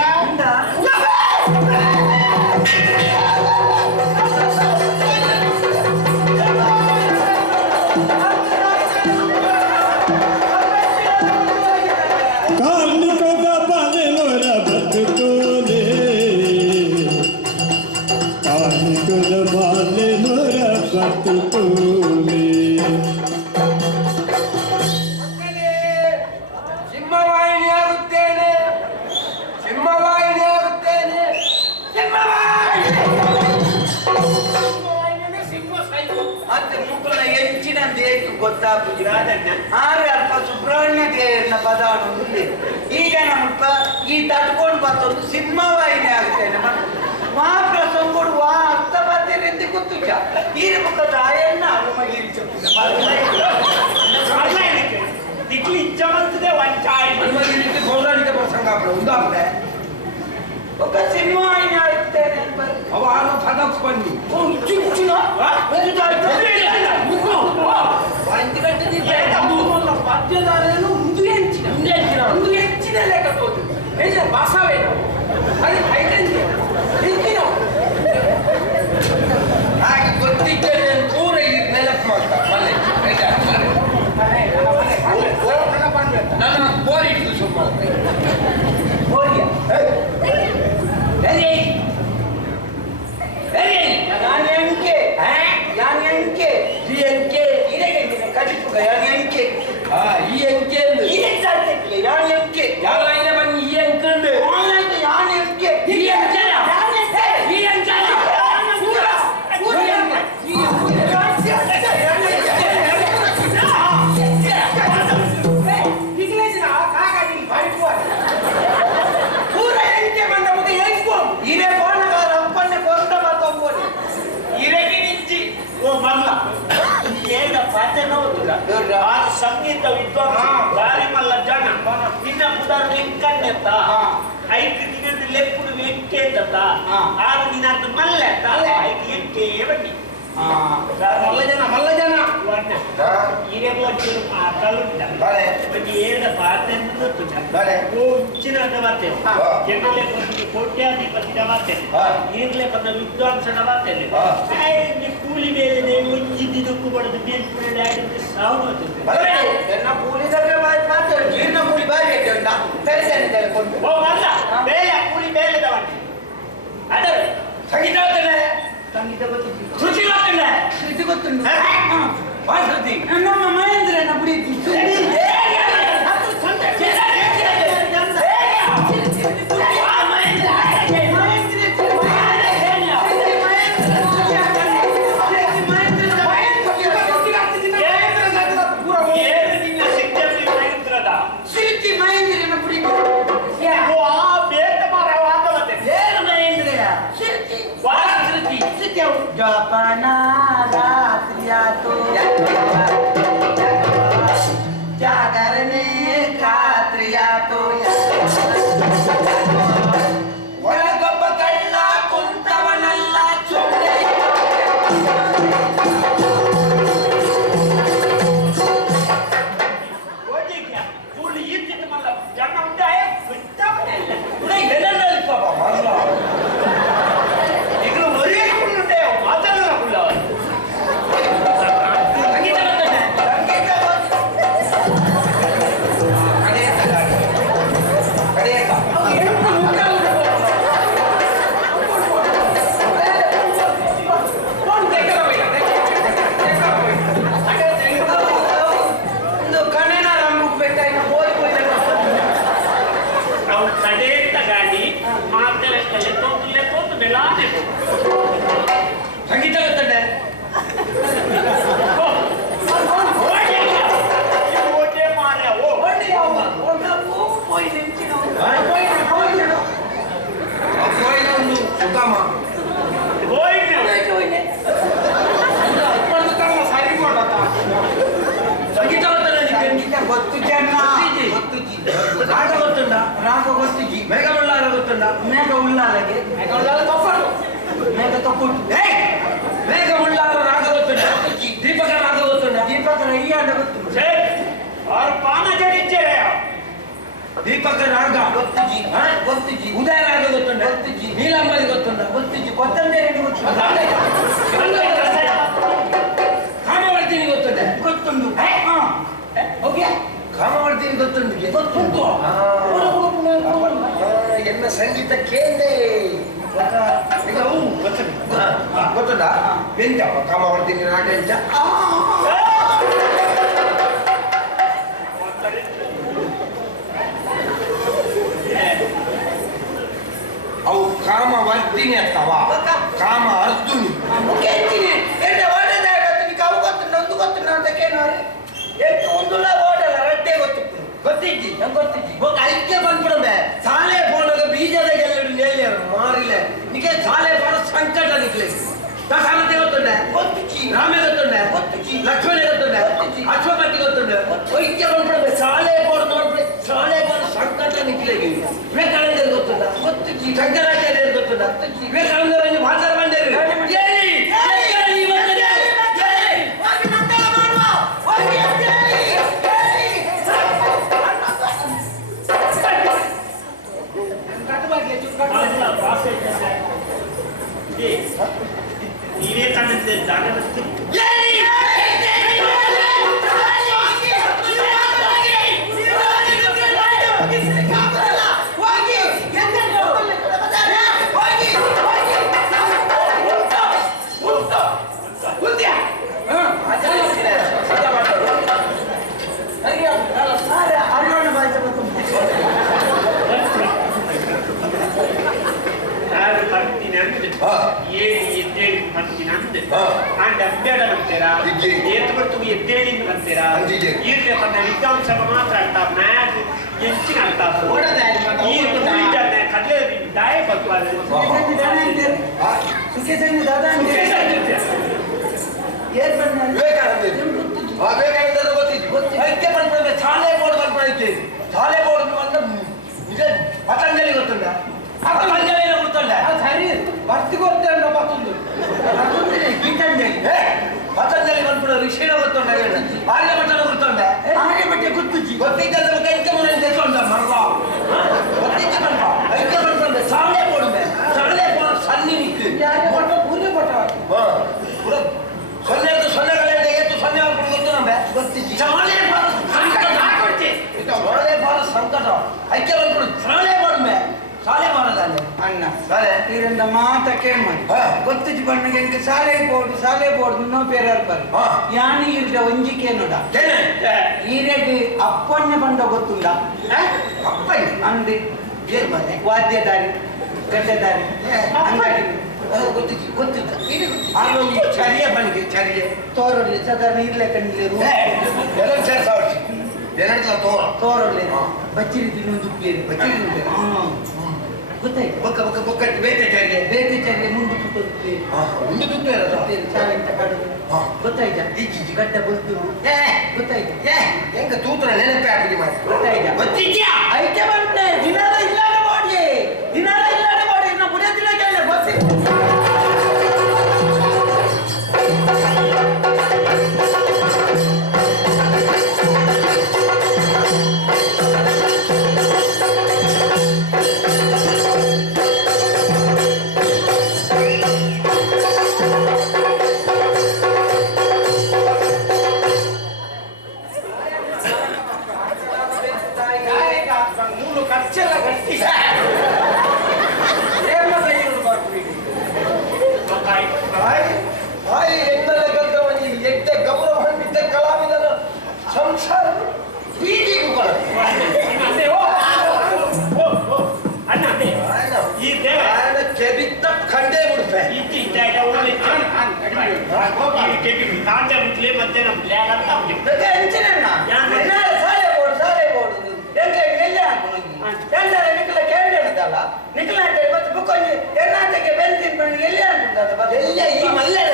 ಎಂಚಿನಂದು ಏಕೆ ಗೊತ್ತಾಗುದಿಲ್ಲ ಆದ್ರೆ ಅಲ್ಪ ಸುಬ್ರಹ್ಮಣ್ಯ ದೇವರನ್ನ ಪದ ಅನ್ನೋದು ಈಗ ನಮ್ಮ ಈ ತಟ್ಕೊಂಡು ಬರ್ತೊಂದು ಸಿನಿಮಾ ವಾಹಿನಿ ಆಗ್ತೇನೆ ಮಾತ್ರ ಸಂಗೊಡುವ ಅರ್ಥ ಬರ್ತೀರಿ ಗೊತ್ತುಚ್ಚ ಈ ಮುಖದ ಎನ್ನ ಅನುಮಗಿರಿ ದಿಕ್ಲಿ ಇಚ್ಛ ಬರ್ತದೆ ವಂಚಾಯಿ ಅನುಮಗಿರಿ ಪೌರಾಣಿಕ ಪ್ರಸಂಗ ಉದಾಹರಣೆ ఒక సినిమా అయినా అయితే ಅವಾಗ ಪದಕ್ಕೆ ಬಂದು పద్యదారులను ముందు ఎంచిన లేకపోతుంది బసవేను అది ಹಾಗೆ ಗೊತ್ತಿದ್ದೆ ಪೂರ ಇದು ನೆನಪು ಮಾಡ್ತಾ ನನ್ನ ಬೋರಿಟ್ಟು ಸುಮ್ಮನೆ ಬೋರಿಯ ಸಂಗೀತ ವಿದ್ವಾಂಸ ದಾರಿಮಲ್ಲ ಜನ ನಿನ್ನ ಮುದಾರು ವೆಂಕಣ್ಣೆತ್ತ ಐದು ದಿನದ ಲೆಪ್ಪುಡು ವೆಂಕೆ ಅಂತ ಆರು ದಿನ ಅಂತ ಮಲ್ಲೆ ಐದು ಎಂಕೆ ಬನ್ನಿ ಮಲ್ಲ ಜನ ಹಿರಿಯರು ಮಾತಾಡುತ್ತ ಏನ ಪಾತ್ರೆ ಉಚ್ಚಿನ ಮಾತೇವೆ ಜನರಲ್ಲೇ ಬಂದು ಕೋಟ್ಯಾಧಿಪತಿ ಮಾತೇನೆ ಈಗಲೇ ಬಂದ ವಿದ್ವಾಂಸನ ಮಾತೇನೆ ಕೂಲಿ ಮೇಲೆ ಒಂಜಿದ್ದಕ್ಕೂ ಬಡದು ಬೇರೆ ಡ್ಯಾಡಿ ಸಾವು ಬೇಳೆ ಕೂಲಿ ಬೇಳೆದವನ್ನೇ ಅದೇ ಸಂಗೀತ ಸಂಗೀತ ಗೊತ್ತಿಲ್ಲ ಶ್ರುತಿ ಗೊತ್ತಿಲ್ಲ ಶ್ರುತಿ ಗೊತ್ತಿಲ್ಲ ಶ್ರುತಿ ನಮ್ಮ ಮಹೇಂದ್ರನ ಪ್ರೀತಿ जपना रात्रिया तो जागरने रात्रिया तो ಒಳಗೊಬ್ಬ ಕಳ್ಳ ಕುಂತವನಲ್ಲ ಚೊಳ್ಳೆ ಕೂಲಿ ಇದ್ದಿದ್ದು ಮಲ್ಲ ಜನ ಉಂಟೆ ಬಿಟ್ಟವನೇ ಇಲ್ಲ ಸಂಗೀತ ಗೊತ್ತಂಡೆ ಸಂಗೀತ ಗೊತ್ತು ಜನ ರಾಗ ಗೊತ್ತುಂಡ ರಾಗ ಗೊತ್ತಿಜಿ ಮೇಘ ಉಳ್ಳಾರ ಗೊತ್ತುಂಡ ಮೇಘ ಉಳ್ಳಾರಗೆ ಮೇಘ ಉಳ್ಳಾರ ತಪ್ಪು ಮೇಘ ತಪ್ಪುಂಟು ಮೇಘ ಉಳ್ಳಾರ ರಾಗ ಗೊತ್ತುಂಡ ದೀಪಕ ರಾಗ ಗೊತ್ತುಂಡ ದೀಪಕ ರಯ್ಯಾಡ ಗೊತ್ತುಂಡು ಅವ್ರ ಪಾನ ಜಡಿಚ್ಚೆ ದೀಪಕ ರಾಗ ಗೊತ್ತಿಜಿ ಗೊತ್ತಿಜಿ ಉದಯ ರಾಗ ಗೊತ್ತುಂಡ ಗೊತ್ತಿಜಿ ನೀಲಂಬರಿ ಗೊತ್ತುಂಡ ಗೊತ್ತಿಜಿ ಕೊತ್ತಂಬರಿ ಗೊತ್ತುಂಡ ಕಾಮವರ್ತಿನಿ ಗೊತ್ತುಂಡ ಗೊತ್ತುಂಡು ಓಕೆ ಕಾಮವರ್ತಿನಿ ಗೊತ್ತುಂಡು ಗೊತ್ತುಂಟು ಎನ್ನ ಸಂಗೀತ ಕೇಂದ್ರೆ ಗೊತ್ತುಂಡ ಎಂತ ಕಾಮವರ್ತಿನಿ ನಾಟ ಎಂತ ಅವು ಕಾಮವರ್ತಿನಿ ಅತ್ತವ ಕಾಮ ಅರ್ಜುನಿ ಅವು ಗೊತ್ತು ಗೊತ್ತಿದ್ದಿ ನಂಗೆ ಗೊತ್ತಿದ್ದಿ ಐಕ್ಯ ಬಂದ್ಬಿಡಮೆ ಶಾಲೆ ಬೋರ್ಡ್ ಬೀಜದ ಗೆಲ್ಲಡು ನೇಲಿ ಮಾರಿಲ್ಲ ನಿಕ್ಕೆ ಶಾಲೆ ಬೋರ್ಡ್ ಸಂಕಟ ನಿಕ್ಲೆ ಸಾಮರ್ಥ್ಯ ಗೊತ್ತುಂಡೆ ಗೊತ್ತಿದ್ದಿ ರಾಮೆ ಗೊತ್ತುಂಡೆ ಗೊತ್ತಿದ್ದಿ ಲಕ್ಷ್ಮಣ ಗೊತ್ತುಂಡೆ ಗೊತ್ತಿದ್ದಿ ಅಶ್ವಪತಿ ಗೊತ್ತುಂಡೆ ಐಕ್ಯ ಬಂದ್ಬಿಡಮೆ ಶಾಲೆ ಬೋರ್ಡ್ ನೋಡ್ಬಿಡಿ ಶಾಲೆ ಬೋರ್ಡ್ ಸಂಕಟ ನಿಕ್ಲೆ ವಿವೇಕಾನಂದ ಗೊತ್ತುಂಡ ಗೊತ್ತಿದ್ದಿ ಶಂಕರಾಚಾರ್ಯ ಗೊತ್ತುಂಡ ವಿವೇಕಾನಂದ ಮಾತಾಡ ಬಂದಿರಿ ವಿವೇಕಾನಂದ ಜಾಗೃತಿ ವಿದ್ಯಾಂಶ ಮಾತ್ರ ಆಗ್ತಾ ಮ್ಯಾಥ್ ಎಂಚಿನ ಆಗ್ತಾ ಕಡ್ಲೆ ದಾಯ ವಿವೇಕಾನಂದ ಗೊತ್ತಿತ್ತು ಐಕ್ಯ ಬಂದ್ಬಿಡುತ್ತೆ ಶಾಲೆ ಬೋರ್ಡ್ ಬಂದ್ಬಿಡೈತಿ ಶಾಲೆ ಬೋರ್ಡ್ ಬಂದು ಪತಂಜಲಿ ಗೊತ್ತುಂಡ ಪತಂಜಲಿ ಗೊತ್ತುಂಡ ಸರಿ ಬರ್ತಿ ಗೊತ್ತೇಳ ಮತ್ತೊಂದು ಗೀತಾಂಜಲಿ ಪತಂಜಲಿ ಬಂದ್ಬಿಡ ಋಷಿನ ಗೊತ್ತುಂಡ ಆರ್ಯಭಟ್ಟನ ಗೊತ್ತುಂಡ ಆರ್ಯಭಟ್ಟ ಗೊತ್ತಿದ್ದಿ ಗೊತ್ತಿದ್ದ ಐಕ್ಯ ಮನೆ ತೆಕ್ಕೊಂಡ ಮರ್ವ ಗೊತ್ತಿದ್ದ ಮರ್ವ ಐಕ್ಯ ಬಂದ್ಬಿಡ ಶಾಲೆ ಬೋರ್ಡ್ ಶಾಲೆ ಬೋರ್ಡ್ ಸನ್ನಿ ನಿಕ್ಕು ಆರ್ಯಭಟ್ಟ ಪೂರ್ಯ ಭಟ್ಟ ಸೊನ್ನೆ ಸೊನ್ನೆಗಳೇ ಎತ್ತು ಸೊನ್ನೆ ಆಗ್ಬಿಟ್ಟು ಗೊತ್ತು ನಮ್ಗೆ ಗೊತ್ತಿದ್ದಿ ಶಾಲೆ ಬೋರ್ಡ್ ಸಂಕಟ ಶಾಲೆ ಬೋರ್ಡ್ ಸಂಕಟ ಐಕ್ಯ ಬಂದ್ಬಿಡು ಶಾಲೆ ಬೋರ್ಡ್ ಮೇ ಶಾಲೆ ಮಾಡೋದಲ್ಲ ಅಣ್ಣ ಶಾಲೆ ಇದರಿಂದ ಮಾತ ಕೇಳ್ಮಡಿ ಹಾ. ಗೊತ್ತಿದ್ದು ಬಣ್ಣಿಗೆ ಎಂಕ ಶಾಲೆ ಬೋರ್ಡ್ ನೋ ಪೇರರ್ ಬರ್ ಹಾ. ಯಾನಿ ಇರ್ದ ಒಂಜಿಕೆ ನೋಡ ಈರೆಗೆ ಅಪ್ಪಣ್ಣ ಬಂದ ಗೊತ್ತುಂಡ ಅಪ್ಪಯ್ಯ ಅಂದಿ ಏನ್ ಮನೆ ವಾದ್ಯದಾರಿ ಗಡ್ಡದಾರಿ ಅಂಗಡಿ ಗೊತ್ತಿದ್ದ ಆಮೇಲೆ ಚರಿಯ ಬನಿಗೆ ಚರಿಯ ತೋರೊಳ್ಳಿ ಸಾಧಾರಣ ಇರ್ಲೆ ಕಣ್ಣಿರು ಎರಡು ಸಾವಿರ ಎರಡು ತೋರ ತೋರೊಳ್ಳಿ ಬಚ್ಚಿರಿ ತಿನ್ನೊಂದು ಉಪ್ಪೇರಿ ಬಚ್ಚಿರಿ ಗೊತ್ತಾಯ್ತು ಬೊಕ್ಕ ಬೊಕ್ಕ ಬೊಕ್ಕ ಬೇತೆ ಚರಿಯ ಬೇತೆ ಚರ್ಯ ಮುಂದೆ ಸುತ್ತುತ್ತೆ ಒಂದು ತುತ್ತು ಇರೋದು ಚಾಲೆಂಟ ಕಾಡುದು ಗೊತ್ತಾಯ್ತಾ ಗಡ್ಡ ಬಲ್ತು ಗೊತ್ತಾಯ್ತು ಹೆಂಗ ತೂತ್ರ ನೆನಪೇ ಆಗ್ಲಿ ಮಾಡಿ ಗೊತ್ತಾಯ್ತಾ ಗೊತ್ತಿದ್ಯಾ ಐತೆ ಬಂತೆ ದಿನಾಲ ಇಲ್ಲಾಡ ಮಾಡಿ ದಿನಾಲ ಇಲ್ಲಾಡ ಮಾಡಿ ನಾ ಬುಡದಿಲ್ಲ ಕೇಳ ಗೊತ್ತಿತ್ತು ಸಂಸಾರ ಬೀದಿಗೂ ಕೆಬಿತ್ತ ಖಂಡೇ ಬಿಡ್ಪೆ ಮತ್ತೆ ಈ ಮಲ್ಲೆ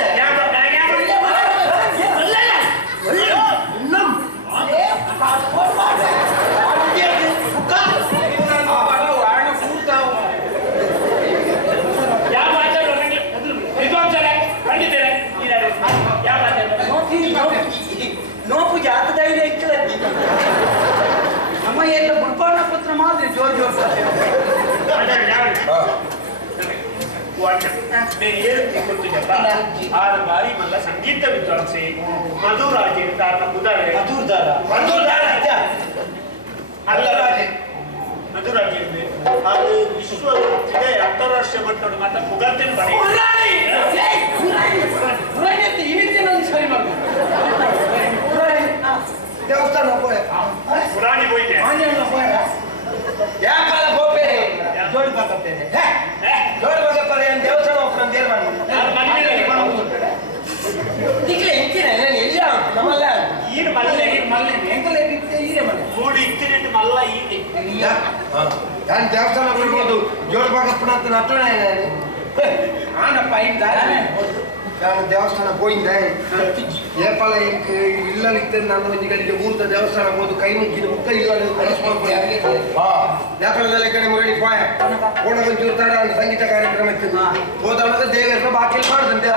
ನೋಪು ಜಾತ ಧೈರ್ಯ ಇಕ್ಕಲ ನಮ್ಮ ಎಲ್ಲ ಗುಡ್ಪಾಣ ಪುತ್ರ ಮಾತ್ರ ಜೋರ್ ಜೋರ್ ಆರು ಬಾರಿ ಮಲ್ಲ ಸಂಗೀತ ವಿದ್ವಾಂಸೆ ಮಧುರಾಜೆ ಬುಧಾರೆ ಮಧುರಾಜೆ ಅದು ವಿಶ್ವ ಅಂತಾರಾಷ್ಟ್ರೀಯ ಮಟ್ಟದ ಮಾತ್ರ ಪುಗರ್ತಿನ ಬರೀ ದೇವಸ್ಥಾನ ಪುರಾಣಿ ಹೋಯ್ತೆ ಯಾಕಾಲ ಗೋಪೆ ಜೋಡಿ ಬಾಕತ್ತೇನೆ ಜೋಡಿ ಬಾಕತ್ತಾರೆ ಏನು ದೇವಸ್ಥಾನ ಹೋಗ್ತಾನೆ ದೇವ್ರ ನಿಕ್ಲೆ ಇಕ್ಕಿನ ಎಲ್ಲಿ ನಮ್ಮಲ್ಲ ಈರು ಮಲ್ಲೆ ಎಂಕಲ ಈರೆ ಮನೆ ಮೂಡಿ ಇಕ್ಕಿನ ಮಲ್ಲ ಇದೆ ನಾನು ದೇವಸ್ಥಾನ ಬರ್ಬೋದು ಜೋಡ್ ಭಾಗಪ್ಪನ ಅಂತ ನಟ್ಟಣೆ ಆನಪ್ಪ ಇಂದ ನಾನು ದೇವಸ್ಥಾನ ಹೋಯಿಂದೆ ಏಪಲ ಇಲ್ಲಲಿದ್ದ ನಾನು ಒಂದಿಗಳಿಗೆ ಊರ್ದ ದೇವಸ್ಥಾನ ಹೋದು ಕೈ ಮುಗಿದ ಮುಕ್ಕ ಇಲ್ಲ ನೇಪಾಳದಲ್ಲಿ ಕಡೆ ಮುರಳಿ ಪಾಯ ಕೋಣ ಒಂಚೂರು ತಡ ಸಂಗೀತ ಕಾರ್ಯಕ್ರಮ ಇತ್ತು ಹೋದವನದ ದೇವರ ಬಾಕಿಲ್ ಮಾಡ್ದಂತೆ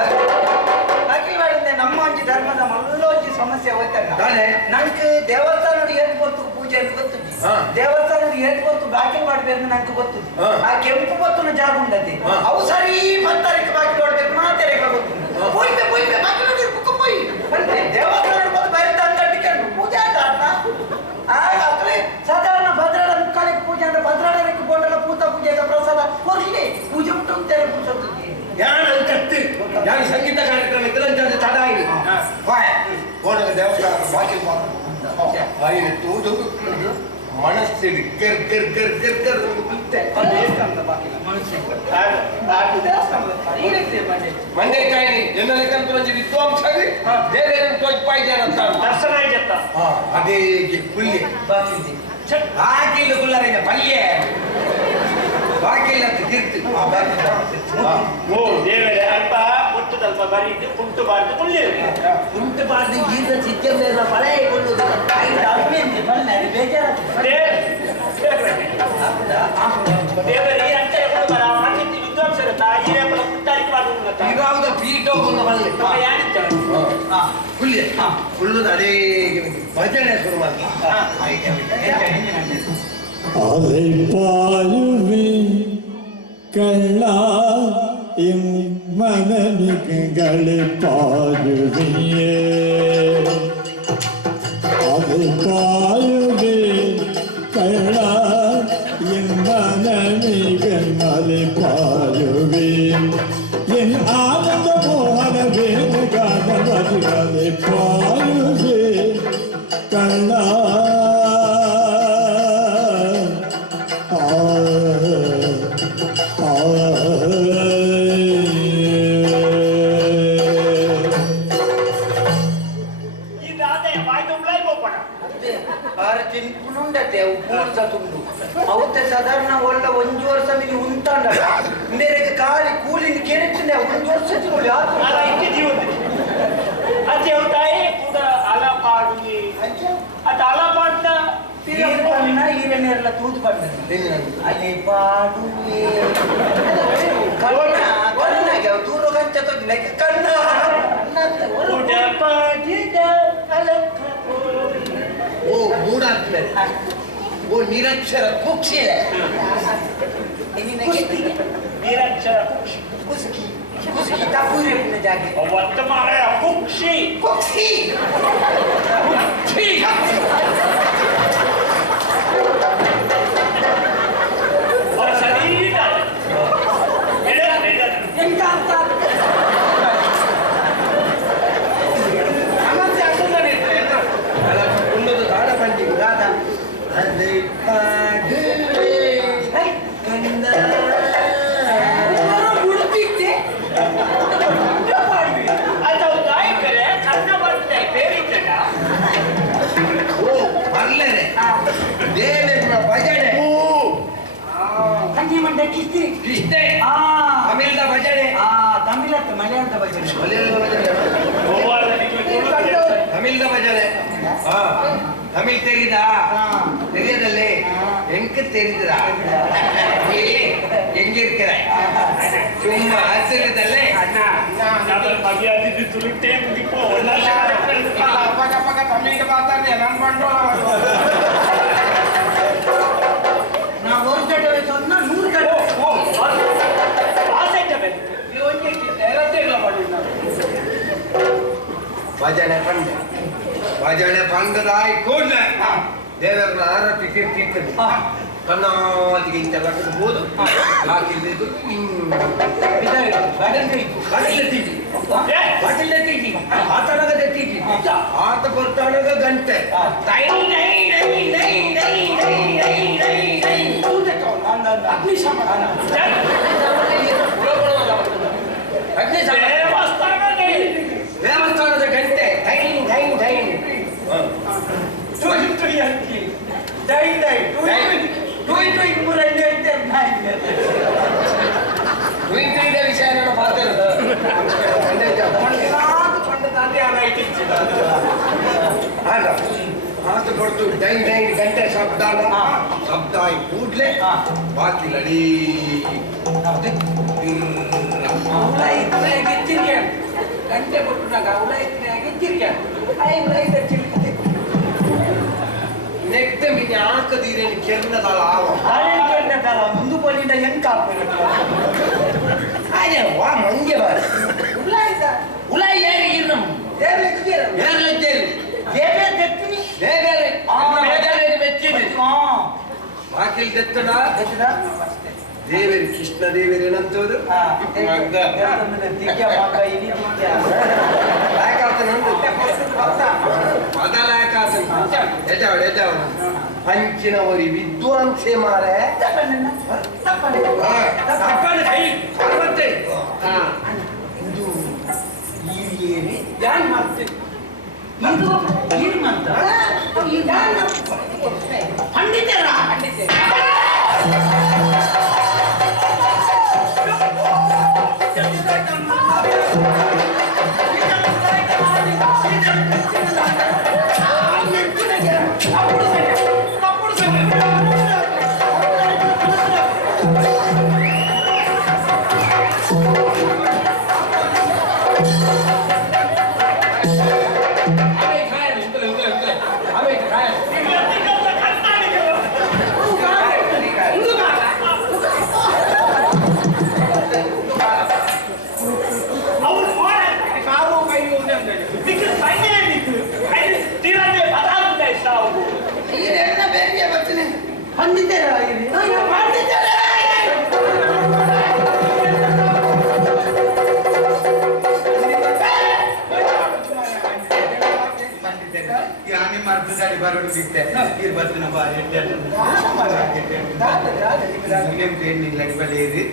ನಮ್ಮ ಒಂಜಿ ಧರ್ಮದ ಮಲ್ಲೊಂಜಿ ಸಮಸ್ಯೆ ಹೋಯ್ತಲ್ಲ ನಂಗೆ ದೇವಸ್ಥಾನದ ಏನ್ ಗೊತ್ತು ಪೂಜೆ ಅಂತ ಗೊತ್ತಿದ್ದಿ ದೇವಸ್ಥಾನದ ಏನ್ ಗೊತ್ತು ಬಾಕಿ ಮಾಡ್ಬೇಕು ನಂಗೆ ಗೊತ್ತಿದ್ದಿ ಆ ಕೆಂಪು ಗೊತ್ತು ಜಾಗ ಉಂಟತಿ ಅವು ಸರಿ ಭತ್ತರಿಗೆ ಬಾಕಿ ನೋಡ್ಬೇಕು ಮಾತಾಡಿ ಗೊತ್ತು ದೇವಸ್ಥಾನ ಬೇರೆ ತಂಗಟ್ಟಿಕೊಂಡು ಪೂಜೆ ಅಂತ ಸಾಧಾರಣ ಭದ್ರಾಡ ಮುಕ್ಕಾಲಿಗೆ ಪೂಜೆ ಅಂದ್ರೆ ಭದ್ರಾಡಕ್ಕೆ ಬೋಂಡಲ ಪೂತ ಪೂಜೆಗೆ ಪ್ರಸಾದ ಕೊರ್ಲಿ ಪೂಜೆ ಉಂಟು ಅಂತ ಹೇಳಿ ನಾನು ಸಂಗೀತ ಕಾರ್ಯಕ್ರಮ ಇದ್ರೆ ತಡ ಆಗಿ ಬೋಣಗ ದೇವಸ್ಥಾನ ಬಾಕಿ ತೂದು ಮನಸ್ಸಿಡಿ ಗರ್ ಗರ್ ಗರ್ ಗರ್ ಗರ್ ಮಂಡ್ಯ ಕಾಯಿನಿ ಜನರಿಗಂತೂ ಒಂದು ವಿದ್ವಾಂಸ ಬೇರೆ ತೋಜ್ಪಾಯಿದ್ದಾರೆ ಅಂತ ದರ್ಶನ ಆಯ್ತ ಅದೇ ಪುಲ್ಯ ಹಾಕಿಲ್ಲ ಕುಲ್ಲರ ಪಲ್ಯ ಬಾಕಿಲ್ಲ ಅಂತ ತೀರ್ತು ಓ ದೇವರೇ ಅಲ್ಪ ಪುಟ್ಟದಲ್ಪ ಬರೀದು ಕುಂಟು ಬಾರ್ದು ಕುಳ್ಳಿ ಕುಂಟು ಬಾರ್ದು ಗೀತ ಚಿಕ್ಕ ಪಳೆ ಕೊಳ್ಳುವುದು ದೇವರೇ ಅಂತ ಬರ ಮಾಡಿದ್ದು ವಿದ್ವಾಂಸರ ತಾಯಿರೇ ಪುಟ್ಟಾರಿಕೆ ಮಾಡುವುದಲ್ಲ ಇವಾಗ ಪೀಠೋ ಒಂದು ಬರಲಿ ಕುಲ್ಯ ಕುಳ್ಳುದು ಅದೇ ಭಜನೆ ಶುರು ಮಾಡಿ அதை பாயுமே கள்ளா என் மனநிகளை பாயுமே அதை பாயுமே கள்ளா என் மனநிகளை பாயுமே என் ஆனந்த மோகன வேணுகானவர்களை பாயுமே கள்ளா ಸಾಧಾರಣ ಒಳ್ಳ ಒಂದು ವರ್ಷ ನೀವು ಉಂಟಾಂಡಲ್ಲ ಬೇರೆ ಖಾಲಿ ಕೂಲಿನ ಕೆರೆಕ್ಕಿಂದ ಒಂದು ವರ್ಷ ಅಜ್ಜಿ ತಾಯಿ ಕೂಡ ಅಲಪಾಡು ಅದು ಅಲಪಾಡ್ನ ಈರನ್ನೆಲ್ಲ ತೂತು ಬಂದದ್ದು ಅಲ್ಲಿ ಪಾಡುವೆ ದೂರ ಗಂಚ ಕಣ್ಣ ಓ ಮೂಡಾದ್ಮೇಲೆ ಓ ನಿರಕ್ಷರ ಕುಕ್ಷಿಲೆ ನಿರಕ್ಷರ ಕುಕ್ಷಿ ಕುಸ್ಕಿ ಕುಸ್ಕಿ ತಪ್ಪೂರಿ ಜಾಗ ವರ್ತಮಾನ ಕುಕ್ಷಿ ಕುಕ್ಷಿ ತಮಿಳ್ದ ಭಜನೆ ತಮಿಳತ್ತ ಮಲಯಾಳದ ಭಜನೆ ತಮಿಳ್ದ ಭಜನೆ ತಮಿಳ್ ತೆರೀದ ತೆರಿಯದಲ್ಲಿ ಹೆಂಗ ತೆರೀದ್ರ ಹೆಂಗಿರ್ತೀರ ಸುಮ್ಮ ಹಸಿರದಲ್ಲೇ ತುರುಟೇ ಮುಗಿಪೋ ತಮಿಳಿಗೆ ಮಾತಾಡ್ದೆ ನನ್ ಬಂಡೋಳ ನಾವು ಒಂದು ಗಂಟೆ ನೂರು ಗಂಟೆ ಭಜನೆ ಬಂದದಾಯಿ ಕೂಡಲೇ ದೇವರನ್ನ ಆರತಿ ತೀರ್ಥದ್ದು ಕಣ್ಣಾದಿಗೆ ಇಂತ ಕಟ್ಟಬಹುದು ಹಾಕಿದ್ದು ಆತನಗದ ತೀಟಿ ಆತ ಬರ್ತಾನಗ ಗಂಟೆ ದೇವಸ್ಥಾನದ ಗಂಟೆ ಡೈನ್ ಡೈನ್ ಡೈನ್ ಡೈನ್ ಡೈನ್ ಹಾತು ಕೊಡ್ತು ಡೈ ಡೈ ಗಂಟೆ ಶಬ್ದ ಅಲ್ಲ ಶಬ್ದ ಆಗಿ ಕೂಡ್ಲೆ ಬಾಕಿ ಅಡಿ ಗಂಟೆ ಕೊಟ್ಟನಾಗ ಅವಳ ಗೆಚ್ಚಿರ್ಕೆ ನೆಕ್ಸ್ಟ್ ಮೀನು ಹಾಕದಿರೇನು ಕೆನ್ನದಲ್ಲ ಆವ ಮುಂದು ಪೋಲಿಂದ ಹೆಂಗ್ ಅದೇ ವಾ ಮಂಗೆ ಬಾರ ಉಲಾಯಿ ಯಾರಿಗೆ ನಮ್ಮ ಬಾಕಿಲ್ ತೆತ್ತಡ ದೇವರಿ ಕೃಷ್ಣ ದೇವರಿ ಏನಂತವ್ರು ಪಂಚಿನವರಿ ವಿದ್ವಾಂಸೆ ಮಾರೆ ಯಾನ್ ಮಾಡ್ತೀನಿ ಪಂಡಿತರ ಬರೋದು ಸಿಗ್ತೆ ಇದು ಬರ್ತಿನ ಬಾರಿ ಎಣ್ಣಿಂಗ್ಲಡಿ ಬಲಿ ಇದು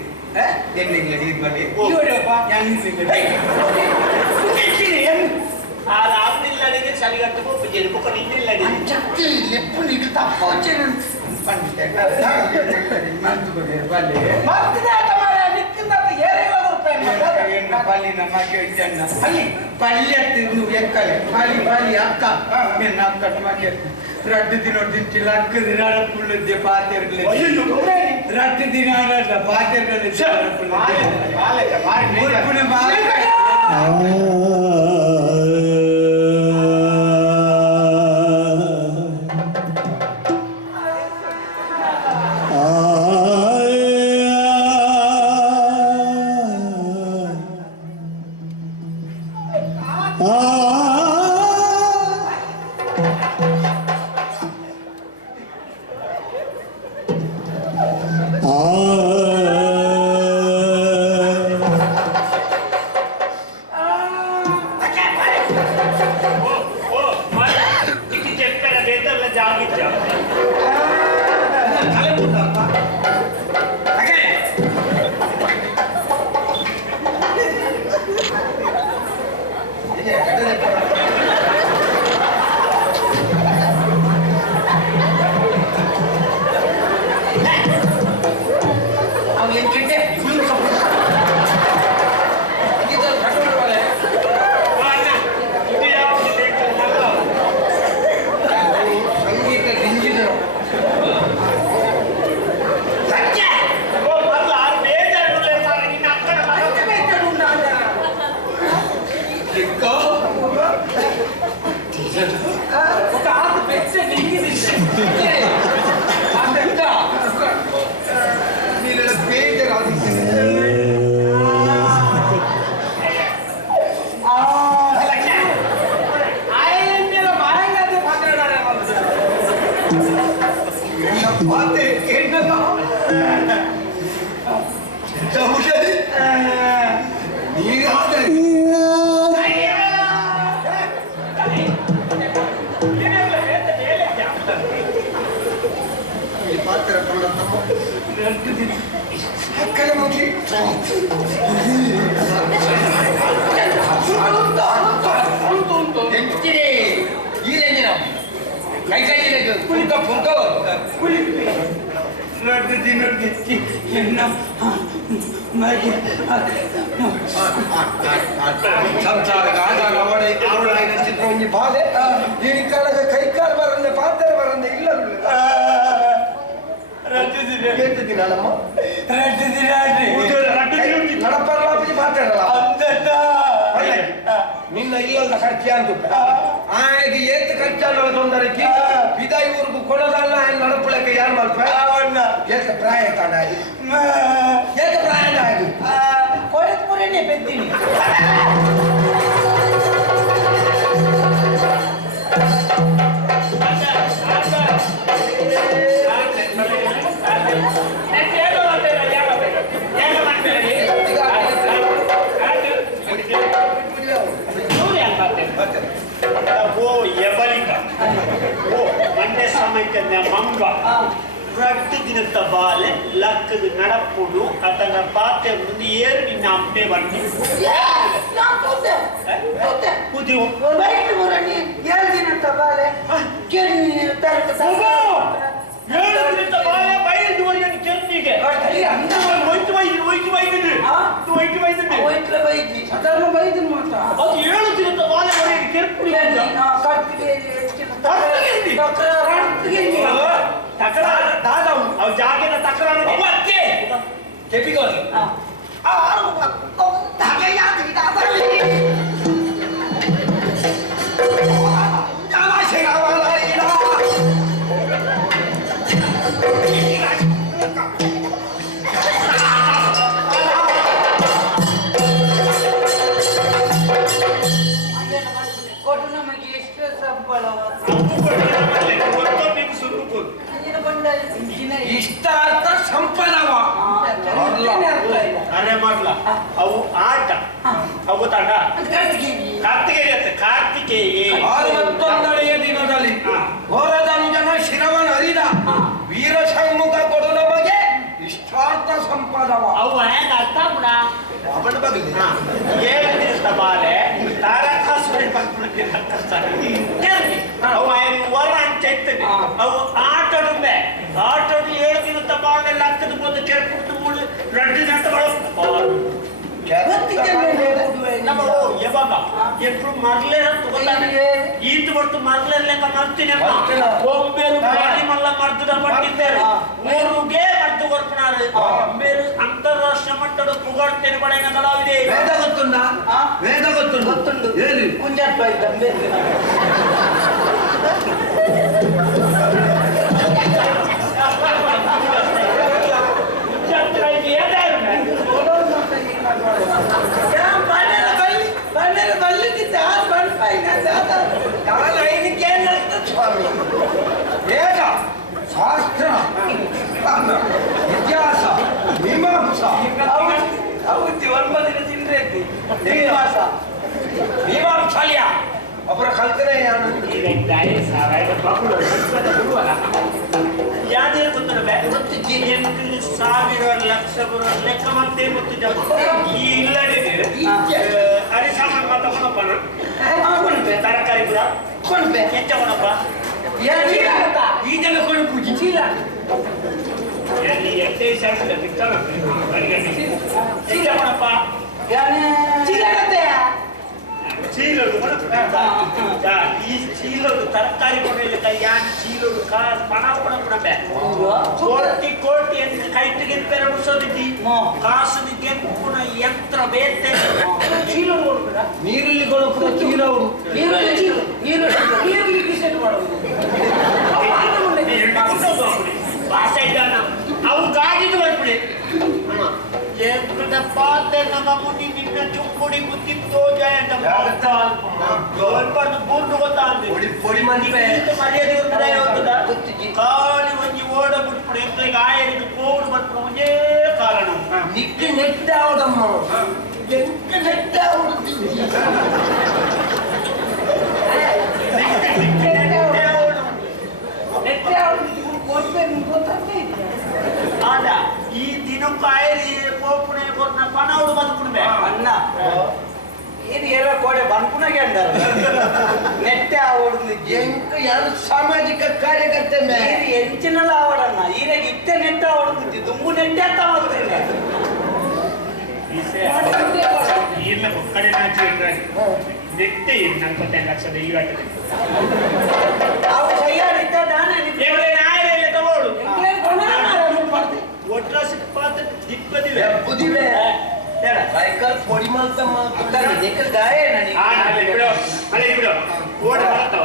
ಎಣ್ಣಿಂಗ್ಲಡಿ ಇದು ಬಲಿ ಆದಿಲ್ಲಡಿಗೆ ಸರಿಗಟ್ಟು ಒಪ್ಪಿಗೆ ಬುಕ್ಕ ನಿಂದಿಲ್ಲಡಿ ಚಕ್ಕಿ ಲೆಪ್ಪು ನಿಟ್ಟು ತಪ್ಪ వచ్చేను ಪಂಡಿತ ಮಂತು ಬಗೆ ಬಲಿ పల్లి నమ్మకి వచ్చాను పల్లి ఎత్తి నువ్వు ఎక్కలే పల్లి పల్లి అక్క నేను నాకు కట్టమని రడ్డు తినొట్టి లక్కు తినాల పుల్లు పాతెరగలేదు రడ్డు తినాల పాతెరగలేదు ಸಂಸಾರಕ್ಕೆ ಆದಾಗ ಅವಳಾಗಿ ಚಿತ್ರ ಒಂಜಿ ಬಾಧೆ ಈ ಕಾಲದ ಕೈ ಕಾಲು ಬರಂದೆ ಪಾತ್ರೆ ಬರಂದೆ ಇಲ್ಲ ಎಂಟು ದಿನ ನಮ್ಮ ನಡಪರ್ಲಾಪಿ ಮಾತಾಡಲ್ಲ ನಿನ್ನ ಇಲ್ಲದ ಖರ್ಚು ಅಂದು ಆನೆಗೆ ಏತ್ ಖರ್ಚಲ್ಲ ತೊಂದರೆಗೆ ವಿದಾಯಿ ಊರಿಗೂ ಕೊಡೋದಲ್ಲ ನಡಪಳಕ್ಕೆ ಯಾರು ಮಾಡ್ಪ ಏತ ಪ್ರಾಯ ಕಾಣ ಏತ ಪ್ರಾಯ ಆಗಿ ಕೊಳತ್ ಪುರನೇ ಬೆದ್ದಿನಿ ಮಂಗ ರಟ್ಟು ದಿನದ ಬಾಲೆ ಲಕ್ಕದ ನಡಪುಡು ಅದನ್ನ ಪಾತೆ ಮುಂದೆ ಏರು ನಿನ್ನ ಅಮ್ಮೆ ಬನ್ನಿ ಜಾಗದ ತಕರಾರು ಕೆಪಿಗೋಗಿ ಕೊಟ್ಟು ನಮಗೆ ಎಷ್ಟು ಸಂಬಳ ಇಷ್ಟಾರ್ಥ ಸಂಪದವ ಅರೆ ಮಾಡ್ಲ ಅವು ಆಟ ಅವು ತಂಡ ಕಾರ್ತಿಕೇಯ 61ನೆಯ ದಿನದಲ್ಲಿ ಹೊರದಂಜನ ಶಿರವನ ಹರಿದ ವೀರಸಮ್ಮುಖ ಕೊಡು ನಮಗೆ ಇಷ್ಟಾರ್ಥ ಸಂಪದವ ಅವು ಹೇಗ ಅರ್ಥ ಕೂಡ ಅವನ ಬದಲಿ 7 ದಿವಸದ ಬಾಲೆ ತಾರಕಾಸುರಿ ಅವು ವರ ಅಂತ ಇರ್ತದೆ ಅವು ಆಟೋಡು 7 ದಿನದ ಬಾಲೆ ಲಕ್ಕದ ಬಂದು ಕೆರ್ಪುಟ್ಟು ಮೂಳು 2 ಗಂಟೆಗಳು ಯಾವಾಗ ಎప్పుడు మరలేర తోతానే ఈత వట్టు మరలేలేక మర్తినమ్మ బొంబేరు బాడి మల్ల మర్దుడ పట్టిದ್ದಾರೆ ಊರುಗೆ ಮರ್ದು ಕೊರ್ಪನಾರು ಬೇರು ಅಂತಾರಾಷ್ಟ್ರೀಯ ಮಟ್ಟದ ಪುಗಾಡ್ತೇನೆ ಪಡೆನ ಕಲಾವಿದೆ ವೇದ ಗೊತ್ತುಂಡ ವೇದ ಗೊತ್ತುಂಡು ಹೇಳಿ ಕುಂಜಪ್ಪ ಇದ್ದಂಗೆ ವೇದ ಶಾಸ್ತ್ರ ಇತಿಹಾಸ ಮೀಮಾಂಸಾ ಮೀಮಾಂಸಾಲ್ಯ ಒಬ್ಬರ ಕಲ್ತನೆ ಯಾವ್ದೇ ಗೊತ್ತಿರಬೇಕು ಸಾವಿರ ಲಕ್ಷ ಬರೋ ಲೆಕ್ಕ ಮತ್ತೆ ಗೊತ್ತಿದ್ದ ಈ ಇಲ್ಲದೆ ಅರಿಸಾಮಾನ್ ತಗೊಂಡಪ್ಪನ ತರಕಾರಿ ಕೂಡ ಹೆಚ್ಚ ಕೊಡಪ್ಪ ಈ ಜನ ಕೊಂಡು ಪೂಜಿ ಚೀಲ ಎಷ್ಟೇ ಶಾಸ್ತ್ರ ಹೆಚ್ಚ ಕೊಡಪ್ಪ ಚೀಲೋದು ಈ ಚೀಲೋದು ತರಕಾರಿ ಕೊಡಲಿಕ್ಕೆ ಯಾನ್ ಚೀಲೋದು ಪಣ ಕೊಡಬೇಡ ಕೋಟಿ ಅಂತ ಕೈಟಿಗೆ ಬೆರಡಿಸೋದಿದ್ದಿ ಕಾಸು ಕೆಂಪುನ ಯಂತ್ರ ಬೇತೆ ಚೀಲ ಕೊಡ್ಬೇಡ ನೀರುಳ್ಳಿ ಕೊಡಪ್ಪ ಚೀಲ ಈರುಳ್ಳಿ ಬಿಸೆಟ್ ಮಾಡೋದು ಭಾಷೆ ಇದ್ದಾನ ಅವು ಗಾಡಿದು ಬರ್ಬಿಡಿ ಪಾತೆ ನಮ್ಮ ಮುನಿ ನಿನ್ನ ಚುಕ್ಕುಡಿ ಬುದ್ಧಿ ತೋಜಾಯ ಅಂತ ಬೂರ್ದು ಗೊತ್ತಾ ಪೊಡಿ ಮಂದಿ ಮರ್ಯಾದೆ ಖಾಲಿ ಒಂಜಿ ಓಡ ಬಿಟ್ಬಿಡು ಎಂಟ್ರಿಗೆ ಆಯರಿಗೆ ಕೋಡು ಬಟ್ಬಿಡು ಒಂದೇ ಕಾರಣ ನಿಕ್ಕೆ ನೆಟ್ಟ ಅವಡಮ್ಮ ಎಂತ ನೆಟ್ಟ ಆದ ಈ ದಿನಕ್ಕೆ ಆಯರಿ ಕೋಪುಣೆ ಕೊಟ್ಟ ಪಣ ಹುಡು ಬದುಕುಡ್ಬೆ ಅಣ್ಣ ಇದು ಎಲ್ಲ ಕೋಡೆ ಬನ್ಪುನಾಗೆ ಅಂದಾರ ನೆಟ್ಟೆ ಆವಡ್ಲಿಕ್ಕೆ ಎಂಕ ಯಾರು ಸಾಮಾಜಿಕ ಕಾರ್ಯಕರ್ತೆ ಇದು ಎಂಚಿನಲ್ಲ ಆವಡಣ್ಣ ಈಗ ಇತ್ತೆ ನೆಟ್ಟ ಆವಡ್ತಿದ್ದಿ ದುಂಬು ನೆಟ್ಟೆ ಅಂತ ಮಾಡ್ತಿಲ್ಲ ಇಲ್ಲ ಕಡೆ ನಾಚಿ ಇಟ್ರಾಗಿ ನೆಟ್ಟೆ ನಂಗೆ 10 ಲಕ್ಷದ ಈ ಆಟದ ಅವು ಸೈಯಾಡಿದ್ದ ದಾನೆ ಎವಳೆ ನಾಯಲ್ಲ ತಗೋಳು ಒಟ್ಟು ಒಟ್ರಾಸಿಗೆ ಪಾತ್ರ ದಿಪ್ಪದಿವೆ ಬುದಿವೆ ಹೇಳ ಸೈಕಲ್ ಪೊಡಿ ಮಾಡ್ತಾ ಗಾಯ ನನಗೆ ಬಿಡು ಓಡ ಬರತ್ತವ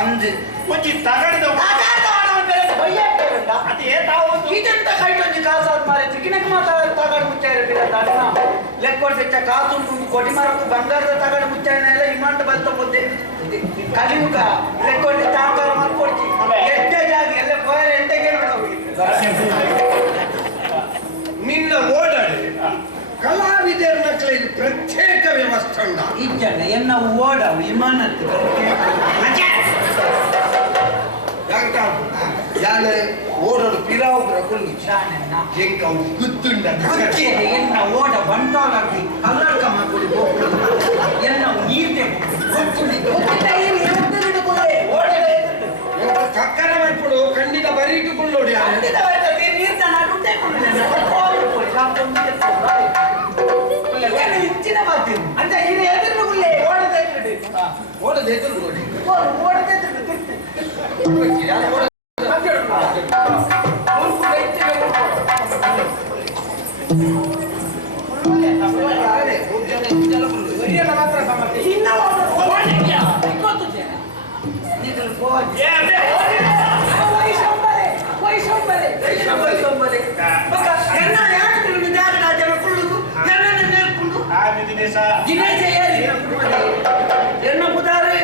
ಅಂದ್ ಒಂಜಿ ತಗಡಿದ ಅದು ಏತಾವು ಇದೆಂತ ಕೈಟೊಂಜಿ ಕಾಸಾದ್ ಮಾರೆ ಚಿಕ್ಕಿನಕ್ಕೆ ಮಾತ್ರ ತಗಡು ಮುಚ್ಚಾರ ಬಿಡೋಣ ಲೆಕ್ಕೊಡ್ಸಿಟ್ಟ ಕಾಸು ಉಂಟು ಕೊಡಿ ಮರಕ್ಕೂ ಬಂಗಾರದ ತಗಡು ಮುಚ್ಚಾಯನ ಎಲ್ಲ ಇಮಾಂಡ ಬಲ್ತ ಮುದ್ದೆ ಕಲಿಯುಗ ಲೆಕ್ಕೊಡ್ಸಿ ತಾಂಗಾರ ಮಾಡ್ಕೊಡ್ತಿ ಎಷ್ಟೇ ಜಾಗ ಎಲ್ಲ ಕೋಯಲ್ ಎಂಟಗೆ ನಿನ್ನ ಓಡಾಡಿ ಕಲಾವಿದರ ನಕಲಿಗೆ ಪ್ರತ್ಯೇಕ ವ್ಯವಸ್ಥೆ ಉಂಟು ಇಜ್ಜಣ್ಣ ಎನ್ನ ಓಡ ವಿಮಾನಕ್ಕೆ ಯಾನ ಓಡೋಡು ಪಿರಾವುಗ್ರ ಕೊಂಡು ಶಾನೆನ್ನ ಎಂಕ ಅವ್ನು ಗುತ್ತುಂಡ ಎನ್ನ ಓಡ ಬಂಟಾಗಿ ಕಲ್ಲಡ್ಕ ಮಾಡ್ಕೊಡಿ ಎನ್ನ ನೀರ್ದೆ ಕಕ್ಕರ ಮಾಡ್ಕೊಡು ಖಂಡಿತ ಬರೀ ಇಟ್ಟುಕೊಳ್ಳೋಡಿ ನೀರ್ತ ನಾಡುಂಟೆ ಇಚ್ಚಿನ ಮಾತು ಅಂತ ಇದು ಎದುರುಗುಳ್ಳೆ ಓಡದೆ ಓಡದೆ ಎದುರುಗೋಡಿ ಓಡದೆ ಎನ್ನ ಬುಧಾರೆ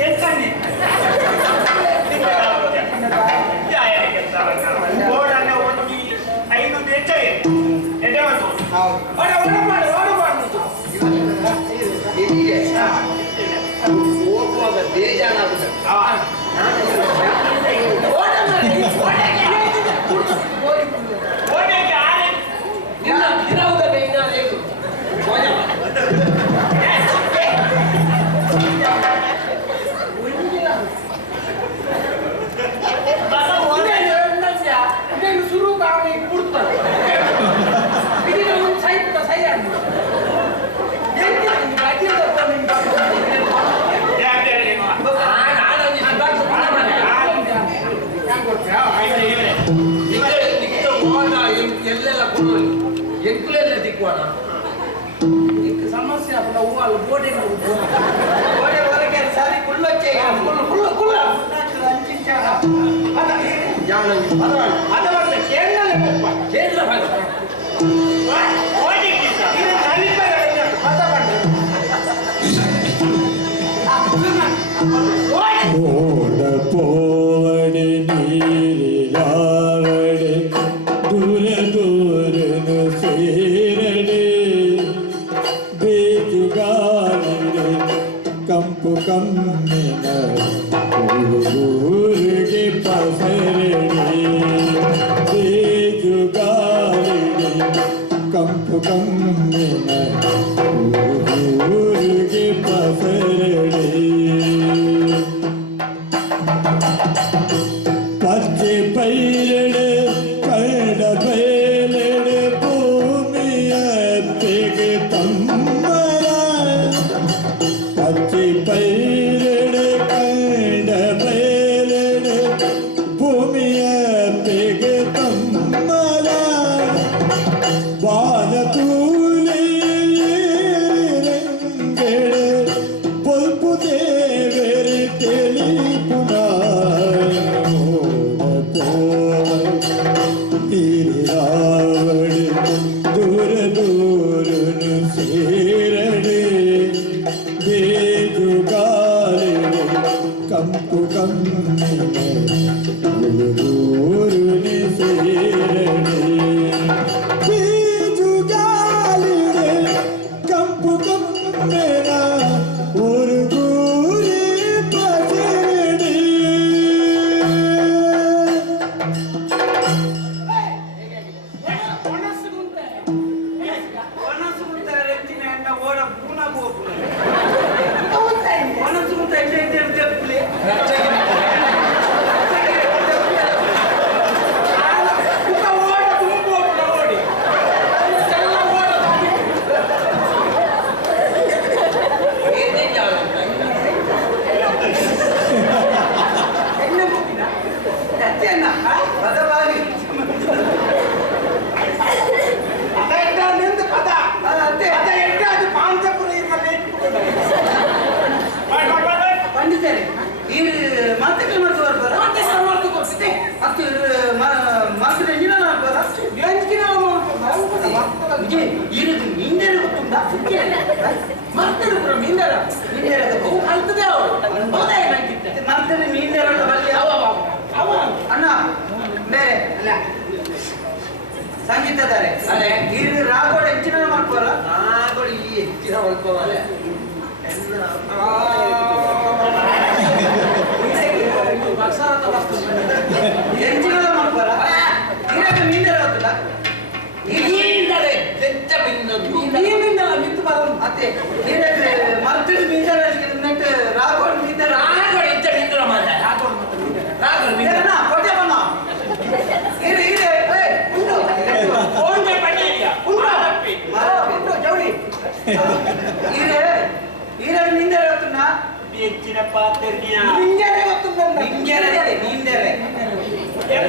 ಎಂಕಣ್ಣೆ ಹೋಗುವಾಗ ಬೇಜಾರ ಎಲ್ಲೆಲ್ಲ ಕೊಡು ಎಂಕುಲೆಲ್ಲ ದಿಕ್ಕೋಣ ಸಮಸ್ಯೆ ಅಲ್ಲ ಹೂವಲ್ಲ ಗೋಡೆ ಗೋಡೆ ಹೊರಗೆ ಸಾರಿ ಕುಳ್ಳೊಚ್ಚೆ ಕುಳ್ಳ ಅದವಲ್ಲ ಕೇರಳ ಓಡ ಪೋವಡೆ ನೀರಿಲಾವಡೆ ದೂರ ದೂರನು ಸೇರಡೆ ಬೇಜುಗಾಲಿಡೆ ಕಂಪು ಕಮ್ಮಿನ ಊರಿಗೆ ಪಸರಡೆ ಬೇಜುಗಾಲಿಡೆ ಕಂಪು ಕಮ್ಮಿನ ಊರಿಗೆ ಪಸರಡೆ ಪಚ್ಚೆ ಪೈರಡೆ ಕನ್ನಡ ಬಯಲೆಡೆ ಭೂಮಿಯ ತೆಗೆ ತಮ್ಮರ ಪಚ್ಚೆ ಪೈರಡೆ ಕನ್ನಡ ಬಯಲೆಡೆ ಭೂಮಿಯ ತೆಗೆ ತಮ್ಮರ ಬಾಲ ತೂಲೆಂಗೆಡೆ ಪೊಲ್ಪು ದೇವರಿ ತೆಲಿ ರಾವಡೆ ದೂರ ದೂರನು ಸೇರಡೆ ಬೇಜುಗಾಲಿಡೆ ಕಂಪು ಕಮ್ಮಿನ ಊರುನಿ ಸೇರಡೆ ಬೇಜುಗಾಲಿಡೆ ಕಂಪು ಕಮ್ಮಿನ ಊರುಗೂರಿ ಪಸರಡೆ ಓಡ ಪೂನಾಗ ಮನಸ್ಸು ಓಡ ತುಂಬ ಬುಜ್ಜಿ ಇರುದು ನಿಂದೆರ ಗೊತ್ತುಂಟಾ ಮರ್ತರು ಬ್ರೋ ನಿಂದೆರ ಕಲ್ತದೆ ಅವರು ಮರ್ತರು ನಿಂದೆರ ಬಲ್ಲಿ ಅವ ಅಣ್ಣ ಬೇರೆ ಅಲ್ಲ ಸಂಗೀತದಾರೆ ಅದೇ ಇದು ರಾಗೋಡ್ ಹೆಚ್ಚಿನ ಮಾಡ್ಕೋಲ್ಲ ರಾಗೋಡ್ ಈ ಹೆಚ್ಚಿನ ಮಾಡ್ಕೋಲ್ಲ ಹೆಚ್ಚಿನ ಮಾಡ್ಕೋಲ್ಲ ಇರಾಗ ನಿಂದೆರ ಗೊತ್ತಿಲ್ಲ ನೀರಿಂದರೆ ಬೆಚ್ಚ ಬಿನ್ನದು ನೀರಿಂದಲ್ಲ ಮಿತ್ತು ಬರೋದು ಅತ್ತೆ ನೀರಕ್ಕೆ ಮರ್ತಿದ್ದು ಮೀಂದರ ನೆಟ್ಟು ರಾಗೋಡ್ ಮೀಂದರ ರಾಗೋಡ್ ಹೆಚ್ಚ ನಿಂದರ ಮಾಡ ರಾಗೋಡ್ ಮತ್ತು ಮೀಂದರ ರಾಗೋಡ್ ಮೀಂದರ ಕೊಟ್ಟೆ ಬನ್ನ ಇರೆ ಇರೆ ಉಂಟು ಫೋನ್ ಪೇ ಪಣ್ಣೆ ಇಲ್ಲ ಉಂಟು ಜೌಡಿ ಇರೆ ಇರೆ ನಿಂದರ ಗೊತ್ತುನಾ ಹೆಚ್ಚಿನ ಪಾತ್ರೆಗಿಯ ನಿಂದರ ಗೊತ್ತುಂಟು ನಿಂದರ ನಿಂದರ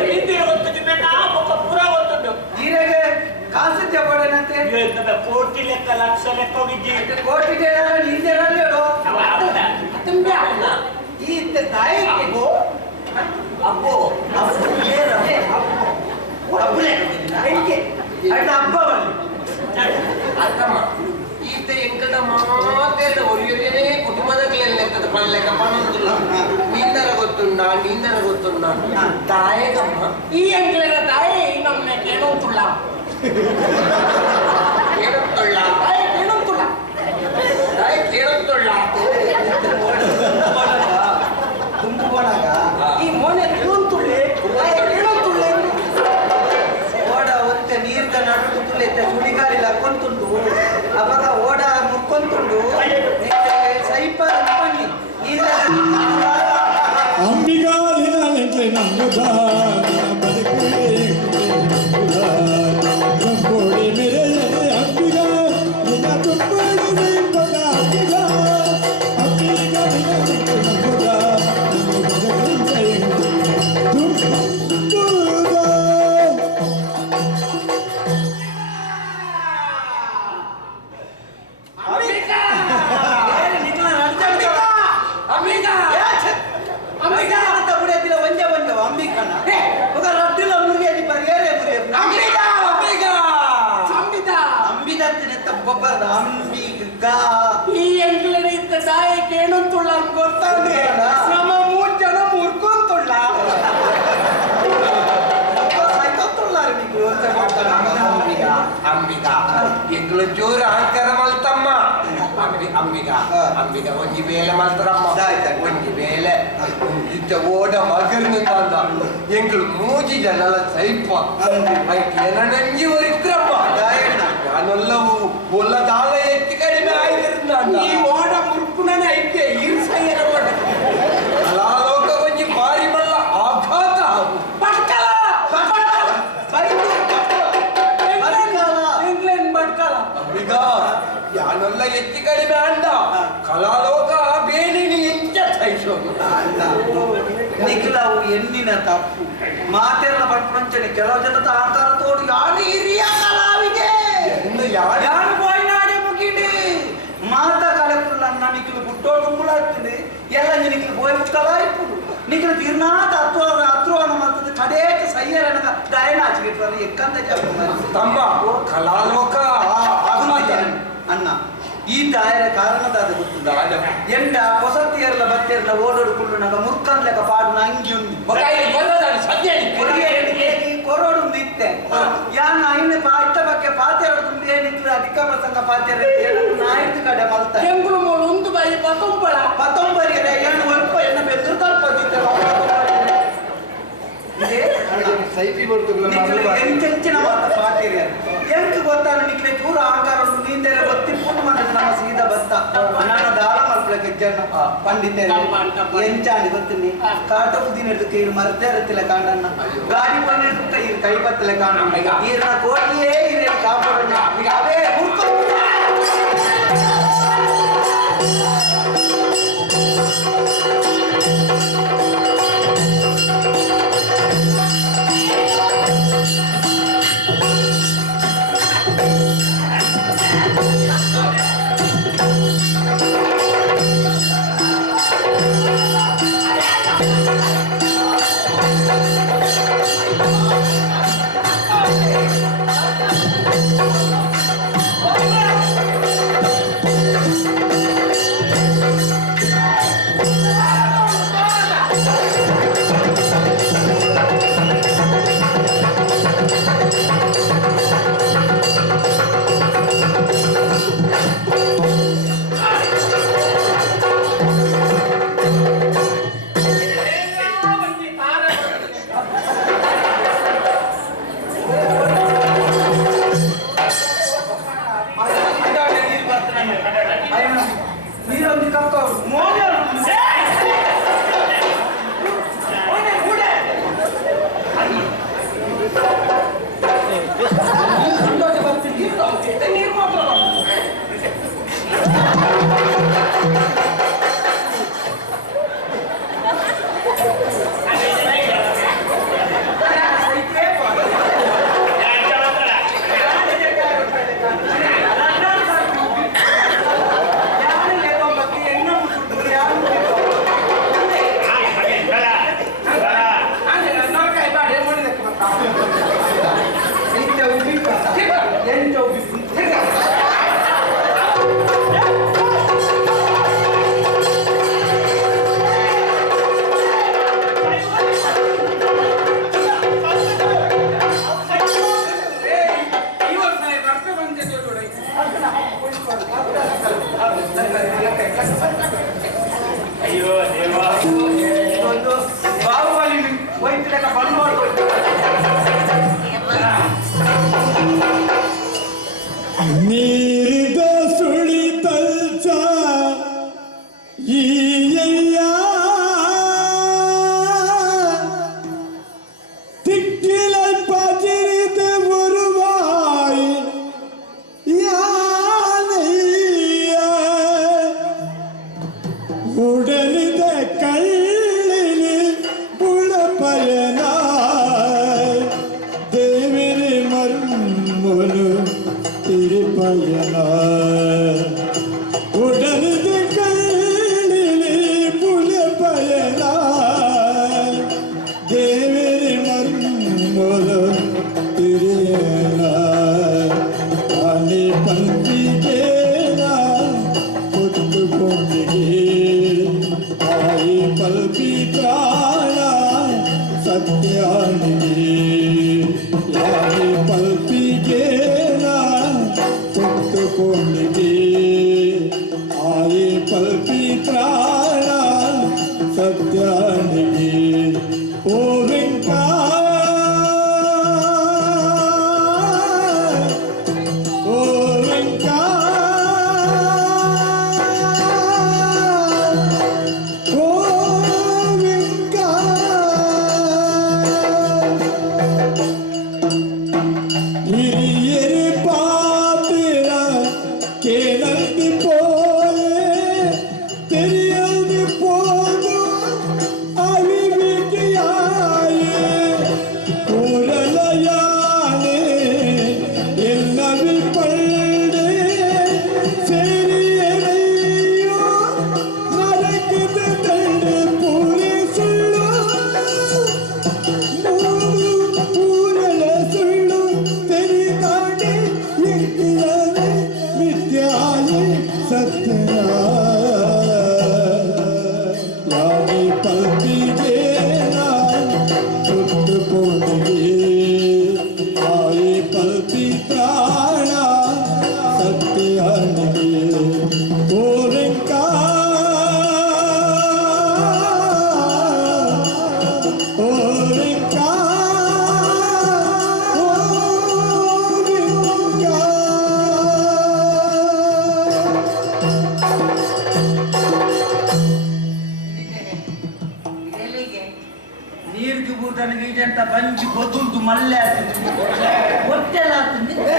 ನಿಂದರ ಗೊತ್ತಿದ್ದೆ ನಾ ಒಬ್ಬ ಪುರ ಗೊತ್ತುಂಟು ಇರೆಗೆ ಕಾಸು ತಗೊಳ್ಳನಂತೆ ಕೋಟಿ ಲೆಕ್ಕ ಲಕ್ಷ ಲೆಕ್ಕ ಹೋಗಿದ್ದಿ ಕೋಟಿ ನಿಂದರಲ್ಲಿ ಹೇಳು ತುಂಬಾ ಈ ತಾಯಿ ಅಪ್ಪು ಅಪ್ಪು ಹಬ್ಬ ಅರ್ಥಮ್ಮ ಈತ ಎಂಕಟ ಮಾತೇನ ಒರಿಯನೇ ಕುಟುಂಬದ ಲೆಕ್ಕದ ಪಲ್ಲೆಕ್ಕ ಪನ್ನೊಂದಿಲ್ಲ ನಿಂದರ ಗೊತ್ತುಂಡ ತಾಯೇಗಮ್ಮ ಈ ಎಂಕಲರ ತಾಯಿ ನಮ್ಮನೆ ಕೇಳೋತುಳ್ಳ ಈ ಮೊನೆ ತುಳ್ಳಿ ಓಡ ಒತ್ತೆ ನೀರ್ದ ನಡು ತುಳ್ಳಿ ಸುಡಿಗಾಲಿಲ್ಲ ಕೊಂತುಂಡು ಅವಾಗ ಓಡ ಮುಕ್ಕೊಂತುಂಡು ಸೈಪ ಬನ್ನಿ ಅಂಬಿಗಾ ದಿನ ನಂಬುದ ಕಂಬೋಡಿ ಮೇರೆ ಅಂಬಿಗಾ ದಿನ ತುಂಬೋಡಿ ಪದ ಅಂಬಿಗಾ ಅಂಬಿಗಾ ದಿನ ನಂಬುದ ಈ ಎಂಟ್ಲನೆ ಇತ್ತ ತಾಯಿ ಕೇಳಂತುಳ್ಳ ಗೊತ್ತಾದ್ರೆ ನಮ್ಮ 3 ಜನ ಮುರ್ಕೊಂತುಳ್ಳ ಅಂಬಿಗಾ ಎಂಗ್ಳು ಜೋರು ಅಹಂಕಾರ ಮಲ್ತಮ್ಮ ಅಂಬಿಗ ಒಂಜಿ ಬೇಲೆ ಮಲ್ತರಮ್ಮ ಒಂಜಿ ಬೇಲೆ ಇತ್ತ ಓಡ ಮಗರ್ನಿಂದ ಎಂಗ್ಳು 3 ಜನಲ ಸೈಪ ಏನಂಜಿ ಒರಿತ್ರಮ್ಮ ನಾನೆಲ್ಲವೂ ಒಲ್ಲ ದಾಳ ಎತ್ತಿ ಕಡಿಮೆ ಆಯ್ತಿರ್ನ ಈ ಓಡ ಮುರ್ಕುಣನೆ ಐತೆ ಈರ್ಸಯ್ಯನ ಓಡ ಕಲಾಲೋಕ ಒಂಜಿ ಬಾರಿ ಮಲ್ಲ ಆಘಾತ ಬಟ್ಕಲ ಇಂಗ್ಲೆಂಡ್ ಬಟ್ಕಲ ಅಂಬಿಗ ಯಾನೆಲ್ಲ ಎತ್ತಿ ಕಡಿಮೆ ಅಂದ ಕಲಾಲೋಕ ಬೇಲಿನಿ ಎಂಚ ಸಹಿಸೋದು ನಿಖಿಲವು ಎನ್ನಿನ ತಪ್ಪು ಮಾತೆಲ್ಲ ಪ್ರಪಂಚನೆ ಕೆಲವು ಜನದ ಆಕಾರ ತೋಡಿ ಯಾರು ಹಿರಿಯ ಕಲಾವಿಗೆ ಯಾರು ಬೋಯ್ನಾಡಿ ಮುಗಿಡಿ ಮಾತ ಕಲೆಪುಲ್ಲ ನಿಖಿಲು ಬುಟ್ಟೋಡು ಮುಳಾಗ್ತದೆ ಎಲ್ಲ ನಿಖಿಲು ಬೋಯ್ ಕಲಾ ಇಪ್ಪುಡು ನಿಖಿಲು ತೀರ್ನಾಥ ಅತ್ರೋಣ ಮಾಡ್ತದೆ ಕಡೇಕ ಸಯ್ಯರನಗ ದಯನ ಆಚಿಗಿಟ್ಟಾರೆ ಎಕ್ಕಂತ ಜಪ ತಮ್ಮ ಕಲಾಲೋಕ ಅಣ್ಣ ಈ ದಾಯರ ಕಾರಣದಾದ ಗೊತ್ತುಂಡ ಎಂಡ ಹೊಸತಿಯರ್ಲ ಬತ್ತೆರ್ಲ ಓಡೋಡುಕೊಂಡು ನಂಗ ಮುರ್ಕನ್ ಲೆಕ್ಕ ಪಾಡು ಅಂಗಿ ಉಂಡು ಕೊರೋಡು ಇತ್ತೆ ಯಾನ ಇನ್ನು ಇತ್ತ ಬಗ್ಗೆ ಪಾತ್ರೆ ತುಂಬ ಏನಿತ್ತು ಅಧಿಕ ಪ್ರಸಂಗ ಪಾತ್ರೆ ನಾಯ್ತು ಕಡೆ ಮಲ್ತ ಎಂಗುಳು ಮೂಳು ಒಂದು ಬಾಯಿ ಪತ್ತೊಂಬರಿ ಏನು ಒಲ್ಪ ಎನ್ನ ಬೆದ್ರು ತಲ್ಪದಿತ್ತೆ ಎಂಚೆಂಚಿನ ಮಾತ ಪಾತಿರಿ ಎಂಕ್ ಗೊತ್ತಾನ ನಿಕ್ಲೆ ಚೂರು ಆಕಾರ ನೀಂದೆಲ್ಲ ಗೊತ್ತಿಪ್ಪುಂಡು ಮಾಡಿದ ನಮ್ಮ ಸೀದಾ ಬತ್ತ ನನ್ನ ದಾಳ ಮಲ್ಪಲಕ್ಕೆ ಜನ ಪಂಡಿತ ಎಂಚಾಣಿ ಗೊತ್ತಿನಿ ಕಾಟ ಉದಿನ ಕೈರು ಮರ್ದೇ ಇರುತ್ತಿಲ್ಲ ಕಾಂಡನ್ನ ಗಾಡಿ ಬಂದ ಕೈ ಬತ್ತಲೆ ಕಾಂಡ ಈರಿನ ಕೋಟಿಯೇ ಹಿರಿಯ ಕಾಪಾಡ ಅವೇ ನಯನ ದೇವರಿ ಮರ್ಮಲ ತಿರಿಯನ ಆನೆ ಪಂಕ್ತಿಗೇನ ಕೊಟ್ಟುಕೊಂಡಿಗೆ ಆಯಿ ಪಲ್ಪಿ ಪ್ರಾಣ ಸತ್ಯಾನಿಗೆ ಯಾನಿ ಪಲ್ಪಿಗೇನ ಕೊಟ್ಟುಕೊಂಡಿಗೆ ಆಯಿ ಪಲ್ಪಿ ಪ್ರಾಣ ಸತ್ಯಾನಿಗೆ ಓ ವೆಂಕ ಓ ವೆಂಕ ಓ ವೆಂಕ ಹಿರಿಯರಿ ಪಾತಿರ ಕೇಳಂದಿ ಪೋಯೆ ತೆರಿಯಂದಿ ಪೋದು ಅವಿವಿಕೆಯಾಯೆ ಕೂಡಲಯಾನೆ ಎಲ್ಲವಿ ಪಳ್ಳೆ ಸೇರಿಯನೆಯೋ ನರಕಿದ ತಂಡೆ ಪೂರೈಸುಳ್ಳು ಪೂರಲ ಸುಳ್ಳು ತೆರಿದಾಡೆ ಎಂದಿರನೆ ವಿದ್ಯಾಯೆ ಸತ್ಯ ಯಾನಿ ಪಲ್ಪಿಗೆ ಕೊಟ್ಟುಕೊಂಡಿಗೆ ಆಯಿ ಪಲ್ಪಿ ಪ್ರಾಣ ಸತ್ಯಾನಿಗೆ ಓ ವೆಂಕ ಓ ವೆಂಕ ಓ ವೆಂಕ ನೀರಿಗೆ ಬೂತನಿಗೆ ಇದೆಂತ ಬಂಜಿ ಗೊತ್ತುಂಟು ಮಲ್ಲೆ ಆಗ್ತದೆ ಹೊಟ್ಟೆಲ್ಲ ಆಗ್ತದೆ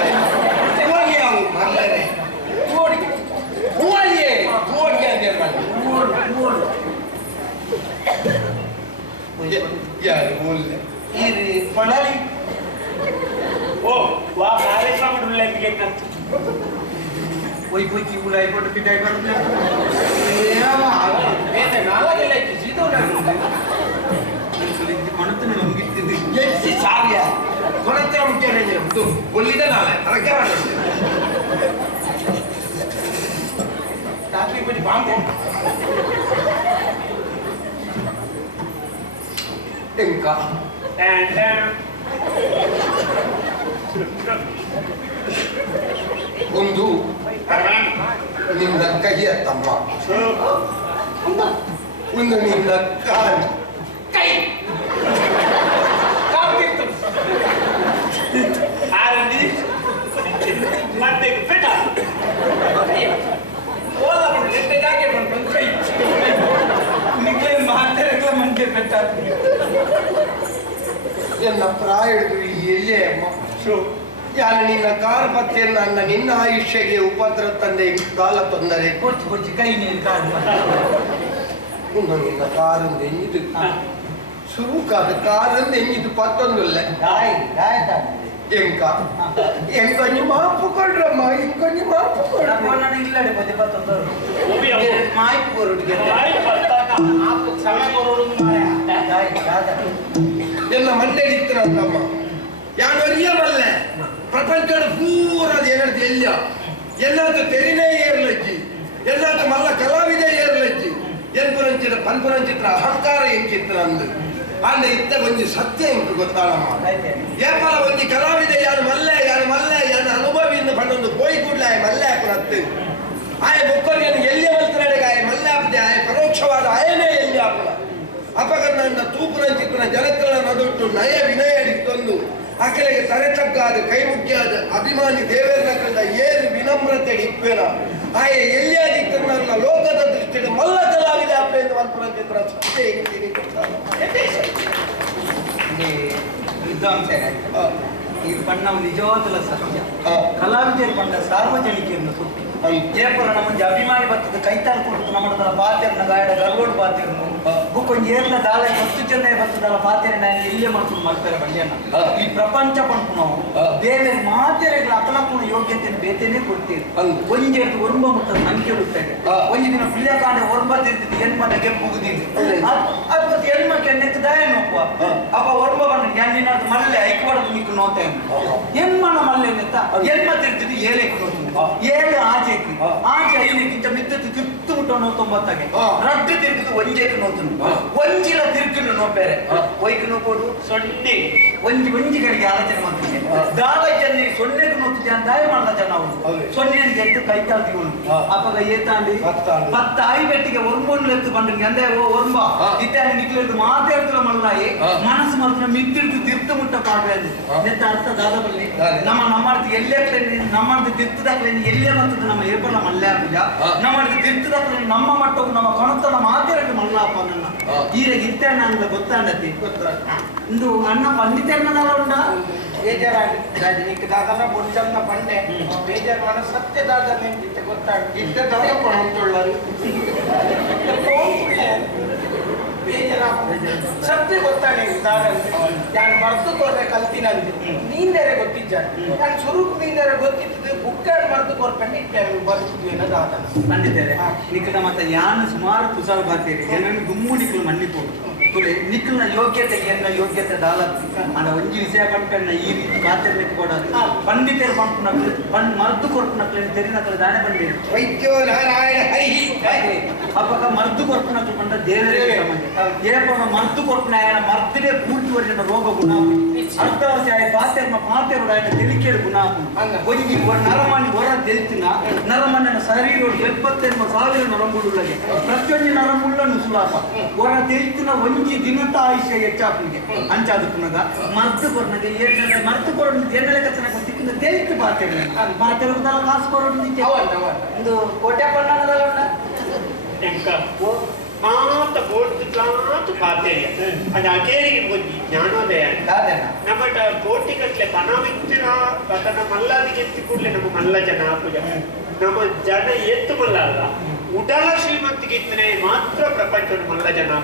ಹೋಗಿ ಅವು ಮರ್ಲನೆ ಓಡಿಗೆ ಹೋಗಿ ಹೋಗಿ ಅಂದೆ ಓಡು ಯಾರು ಹೋಗ್ಲೆ ಇದು ಪಡಲಿ ಓ ವಾ ಕಾರ್ಯಕ್ರಮ ಉಳ್ಳಕ್ಕೆ ಕಂತು ಒಯ್ ಪೊಚ್ಚಿ ಉಲಾಯಿ ಕೊಟ್ಟು ಪಿಟಾಯಿ ಬರುತ್ತೆ ಬೇರೆ ನಾಳೆಲ್ಲ ಸೀದೋ ಮಣತನ ನಮ್ಗಿತ್ತಿದ್ದು ಎಚ್ಚಿ ಸಾವ್ಯ ಕೊರತೆ ಮುಖ್ಯ ಒಲ್ಲಿದ ನಾಳೆ ಅದಕ್ಕೆ ಮಾಡ್ತೀನಿ ಕಾಫಿ ಪುಡಿ ಬಾಂಬು ಎಂಕ ಒಂದು ನಿನ್ನ ಕೈಯ ತಮ್ಮ ಒಂದು ನಿನ್ನ ಕಾಲು ಕೈ ಕಾಪಿತ್ತು ಆರಂದಿ ಮತ್ತೆ ಫಿಟ ಓದ ಬಂದು ಲೆಕ್ಕದಾಗೆ ಬಂದು ಕೈ ನಿಕ್ಲೆ ಮಾತಾಡಕ್ಕೆ ಮಂಚೆ ಬೆಟ್ಟ ಎನ್ನ ಪ್ರಾಯಡು ಎಲ್ಲೇ ಅಮ್ಮ ಯಾರು ನಿನ್ನ ಕಾರ್ ಪತ್ತೆಯನ್ನು ನನ್ನ ನಿನ್ನ ಆಯುಷ್ಯಗೆ ಉಪದ್ರ ತಂದೆ ಕಾಲ ತೊಂದರೆ ಕೊಚ್ಚಿ ಕೊಚ್ಚಿ ಕೈ ನೀರು ಕಾಡು ಒಂದು ನಿನ್ನ ಕಾರೊಂದು ಎಣ್ಣಿದು ಸುರುಕಾದ ಕಾರೊಂದು ಎಣ್ಣಿದು ಪತ್ತೊಂದುಲ್ಲ ಎಂಕ ಎಂಕೊಂಜಿ ಮಾಪು ಕೊಡ್ರಮ್ಮ ಇಂಕೊಂಜಿ ಮಾಪು ಕೊಡ್ರಮ್ಮ ನಾನು ಇಲ್ಲಡೆ ಪದೇ ಪತ್ತೊಂದು ಒಬ್ಬಿ ಮಾಯ್ಕು ಕೊರಡಿಗೆ ಮಾಯಿ ಪತ್ತಾಕ ಆಪು ಸಮಯ ಕೊರೋಡು ಮಾಯ ಎಲ್ಲ ಮಂಡಳಿತ್ತಮ್ಮ ಯಾನು ಅರಿಯಬಲ್ಲ ಪ್ರಪಂಚದ ಪೂರದ ಏನದು ಎಲ್ಲ ಎಲ್ಲಾದ ತೆರಿನೇ ಏರ್ಲಜ್ಜಿ ಎಲ್ಲಾದ ಮಲ್ಲ ಕಲಾವಿದ ಏರ್ಲಜ್ಜಿ ಎನ್ಪುರಂಚಿನ ಪನ್ಪುರಂಚಿತ್ರ ಅಹಂಕಾರ ಎಂಚಿತ್ರ ಅಂದು ಅಂದ ಇತ್ತ ಒಂಜಿ ಸತ್ಯ ಎಂಟು ಗೊತ್ತಾಳಮ್ಮ ಏಪಲ ಒಂಜಿ ಕಲಾವಿದ ಯಾರು ಮಲ್ಲೆ ಯಾನು ಅನುಭವಿಯಿಂದ ಪಂಡೊಂದು ಪೋಯಿ ಕೂಡ್ಲೆ ಆಯ ಮಲ್ಲೆ ಹಾಕುನತ್ತು ಆಯ ಬೊಕ್ಕರಿಯನ್ನು ಎಲ್ಲಿ ಮಲ್ತನಡೆಗೆ ಆಯ ಮಲ್ಲೆ ಹಾಕದೆ ಆಯ ಪರೋಕ್ಷವಾದ ಆಯನೇ ಎಲ್ಲಿ ಹಾಕುನ ಅಪಗನ್ನ ತೂಪುರಂಚಿತ್ರ ಜನಕಲ ನದುಟ್ಟು ನಯ ವಿನಯ ಇತ್ತೊಂದು ಅಕಲೆಗೆ ತರೆತಗ್ಗಾದ ಕೈ ಮುಖ್ಯಾದ ಅಭಿಮಾನಿ ದೇವೇಂದ್ರಕಂದ ಏನು ವಿನಮ್ರತೆ ಇಪ್ಪೇನ ಆಯ ಎಲ್ಲಿಯಾದಿತ್ತು ನನ್ನ ಲೋಕದ ದೃಷ್ಟಿಯಲ್ಲಿ ಮಲ್ಲ ಕಲಾವಿದ ಅಪ್ಪ ಎಂದು ಮಲ್ಪುರಂಚಿತ್ರ ಸತ್ಯ ಹೇಳ್ತೀನಿ ವಿದ್ವಾಂಸ ಈ ಬಣ್ಣ ನಿಜವಾದ ಸತ್ಯ ಕಲಾವಿದರು ಬಂದ ಸಾರ್ವಜನಿಕರನ್ನು ಸುಟ್ಟು ಏಪುರ ನಮ್ಮಂಜಿ ಅಭಿಮಾನಿ ಬರ್ತದೆ ಕೈತಾಲ್ ಕೊಡ್ತು ನಮ್ಮ ಪಾತ್ರೆನ ಗಾಯಡ ಗರ್ಗೋಡ್ ಪಾತ್ರೆನು ಬುಕ್ಕು ಕೊಂಚ ಏರ್ಲ ದಾಳೆ 10 ಜನ ಬರ್ತದಲ್ಲ ಪಾತ್ರೆ ನಾನು ಇಲ್ಲೇ ಮಾಡ್ಕೊಂಡು ಮಾಡ್ತಾರೆ ಬಂಡೆಯನ್ನ ಈ ಪ್ರಪಂಚ ಪಂಪು ನಾವು ದೇವರ ಮಾತೆರೆಗಳ ಅಕಲಕ್ಕೂ ಯೋಗ್ಯತೆಯನ್ನು ಬೇತೇನೆ ಕೊಡ್ತೀವಿ ಒಂಜಿ ಎದ್ದು ಒರ್ಂಬ ಮುಟ್ಟದ ನಂಬಿಕೆ ಬಿಡ್ತಾರೆ ಒಂಜಿ ದಿನ ಪಿಳ್ಳೆ ಕಾಂಡೆ ಒರ್ಂಬದಿರ್ತದೆ ಹೆಣ್ಮನ ಗೆಪ್ಪುಗುದಿದ್ದು ಅದು ಹೆಣ್ಮಕ್ಕೆ ನೆಕ್ಕ ದಯನೊಪ್ಪ ಅಪ್ಪ ಒರ್ಂಬ ಬಂದ ಹೆಣ್ಣಿನ ಮಲ್ಲೆ ಐಕ್ಬಾರ್ದು ನಿಕ್ಕು ನೋಡ್ತಾ ಹೆಣ್ಮನ ಮಲ್ಲೆ ನೆತ್ತ ಹೆಣ್ಮತ್ತಿರ್ತದೆ ಏಲೆಕ್ಕೆ ಕೊಡ್ತೀನಿ ಏಳು ಆಚೆಕ್ಕೆ ಆಚೆ ಐದಕ್ಕಿಂತ ಮಿತ್ತತ್ತು ತಿರ್ತು ಮುಟ್ಟ 90 ರಡ್ಡು ತಿರುಗುದು ಒಂಜೇಕು ನೋತನು ಒಂಜಿಲ ತಿರುಕನ್ನು ನೋಡ್ಬೇರೆ ಒಯ್ಕು ನೋಡ್ಬೋದು ಸೊನ್ನೆ ಒಂಜಿ ಕಡೆಗೆ ಆಲೋಚನೆ ಮಾಡ್ತೀನಿ ದಾಳ ಜನ ಸೊನ್ನೆಗೆ ನೋಡ್ತಿದ್ದೆ ಅಂತ ಮಾಡಲ ಜನ ಅವರು ಸೊನ್ನೆ ಎದ್ದು ಕೈ ಕಾಲು ತಿಗೊಂಡು ಅಪ್ಪಗ ಏತಾಂಡಿ 10 ಐಬೆಟ್ಟಿಗೆ ಒರ್ಮೊಂಡು ಎತ್ತು ಬಂದ್ರೆ ಅಂದೆ ಒರ್ಂಬ ಇತ್ಯಾದಿ ನಿಕ್ಲೆದ್ದು ಮಾತಾಡ್ತಿಲ್ಲ ಮಲ್ಲಾಯಿ ಮನಸ್ಸು ಮಾತ್ರ ಮಿತ್ತಿಡ್ದು ತಿರ್ತು ಮುಟ್ಟ ಪಾಡ್ರೆ ನೆತ್ತ ಅರ್ಥ ದಾದ ಬಲ್ಲಿ ನಮ್ಮದು ಎಲ್ಲೇ ನಮ್ಮದು ತಿರ್ತದಾಗ್ಲಿ ಎಲ್ಲೇ ಬರ್ತದೆ ನಮ್ಮ ಏಪಲ ಮಲ್ಲೆ ಆಗಿಲ್ಲ ನಮ್ಮದು ತಿರ್ತದಾಗ್ಲಿ ನಮ್ಮ ಮಟ್ಟವು ನಮ್ಮ ಕಣತನ ಮಾತಾಡಿ ಮಲ್ಲಾಪ ನನ್ನ ಈಗ ಇತ್ತೆ ನಂಗೆ ಗೊತ್ತಾಂಡತಿ ಇಂದು ಅಣ್ಣ ಪಂಡಿತಣ್ಣನಲ್ಲ ಉಂಡ ಬೇಜಾರಾಗಿ ನಿಕ್ಕೆ ದಾದನ ಬೊಂಚನ್ನ ಬಂಡೆ ಬೇಜಾರು ಮನ ಸತ್ಯ ದಾದನ ಎಂದಿತ್ತೆ ಗೊತ್ತಾಗ ಇದ್ದ ದಾದ ಕೊಡುಳ್ಳರು ಸತ್ಯ ಗೊತ್ತಾನೆ ನಾನು ಮರ್ತು ಕೊರ್ರೆ ಕಲ್ತಿನಂದು ನೀಂದರೆ ಗೊತ್ತಿದ್ದ ನಾನು ಸ್ವರೂಪ ನೀಂದರೆ ಗೊತ್ತಿದ್ದು ಬುಕ್ಕಾಡ್ ಮರ್ತು ಕೊರ್ಪಂಡು ಇಟ್ಟೆ ಬರ್ತಿದ್ವಿ ಅನ್ನೋ ದಾದನ ಕಂಡಿದ್ದೇನೆ ನಿಖಿಲ ಮತ್ತೆ ಯಾನು ಸುಮಾರು ಕುಸಲ್ ಬಾರ್ತೀರಿ ಏನನ್ನು ಗುಮ್ಮು ನಿಖಿಲ್ ಮನ್ನಿಪೋಡು ತುಳಿ ನಿಖಿಲ್ನ ಯೋಗ್ಯತೆಗೆ ಎನ್ನ ಯೋಗ್ಯತೆ ದಾಲ మన ಒಂಜಿ ವಿಷಯ ಪಂಪಣ್ಣ ಈ ರೀತಿ ಪಾತ್ರೆ ಕೊಡೋದು ಪಂಡಿತರು ಪಂಪನಕ್ಲು ಮರ್ದು ಕೊರ್ಪನಕ್ಲು ತೆರಿನಕ್ಲು ದಾನೆ ಬಂದಿರು ವೈದ್ಯೋ ನಾರಾಯಣ ಹರಿ ಅಪ್ಪಗ ಮರ್ದು ಕೊರ್ಪನಕ್ಲು ಬಂದ ದೇವರೇ ಏಪನ ಮರ್ದು ಕೊರ್ಪನ ఆయన ಮರ್ದಿಡೆ ಪೂರ್ತಿ ವರ್ಷದ ರೋಗ ಗುಣ ಅರ್ಥವರ್ಷ ಆಯ ಪಾತ್ರೆರು ఆయన తెలికేడు ಗುಣ ಒಂಜಿ ನರಮಣಿ ಹೊರ ತೆಲ್ತಿನ ನರಮಣ್ಣನ ಶರೀರೋಡು 78,000 ನರಮುಳ್ಳುಳ್ಳಗೆ ಪ್ರತಿಯೊಂದು ನರಮುಳ್ಳನ್ನು ಸುಲಾಪ ಹೊರ ತೆಲ್ತಿನ ಒಂಜಿ ದಿನದ ಆಯುಷ್ಯ ಹೆಚ್ಚಾಪನಿಗೆ ಅಂಚಾದುకున్నದ ಮರ್ದು ಕೊರ್ನಗೆ ಏರ್ನಲೆ ಮರ್ದು ಕೊರಡು ಏರ್ನಲೆ ಕಚ್ಚನ ಕೊತ್ತಿಕ್ಕಿಂದ ತೆಲ್ತು ಪಾತ್ರೆ ಪಾತ್ರೆ ಉದಾಲ ಕಾಸು ಕೊರಡು ನಿಕ್ಕೆ ಒಂದು ಕೋಟೆ ಪಣ್ಣನದಲ್ಲ ಉಂಡ ಎಂಕ ಮಾತ ಕೋರ್ತಿತ್ಲಾತು ಪಾತೆಯ ಅದು ಅಕೇರಿಗೆ ಕೊಂಚಿ ಜ್ಞಾನೋದಯ ನಮ್ಮಟ ಕೋಟಿ ಕಟ್ಲೆ ಪಣವಿತ್ತಿನ ಪತನ ಮಲ್ಲಾದಿಗೆ ಎತ್ತಿ ಕೂಡಲೇ ನಮ್ಮ ಮಲ್ಲ ಜನ ಪೂಜ ನಮ್ಮ ಜನ ಎತ್ತು ಮಲ್ಲ ಅಲ್ಲ ಉಡಲ ಶ್ರೀಮಂತಿಗೆ ಇತ್ತನೆ ಮಾತ್ರ ಪ್ರಪಂಚವನ್ನು ಮಲ್ಲ ಜನ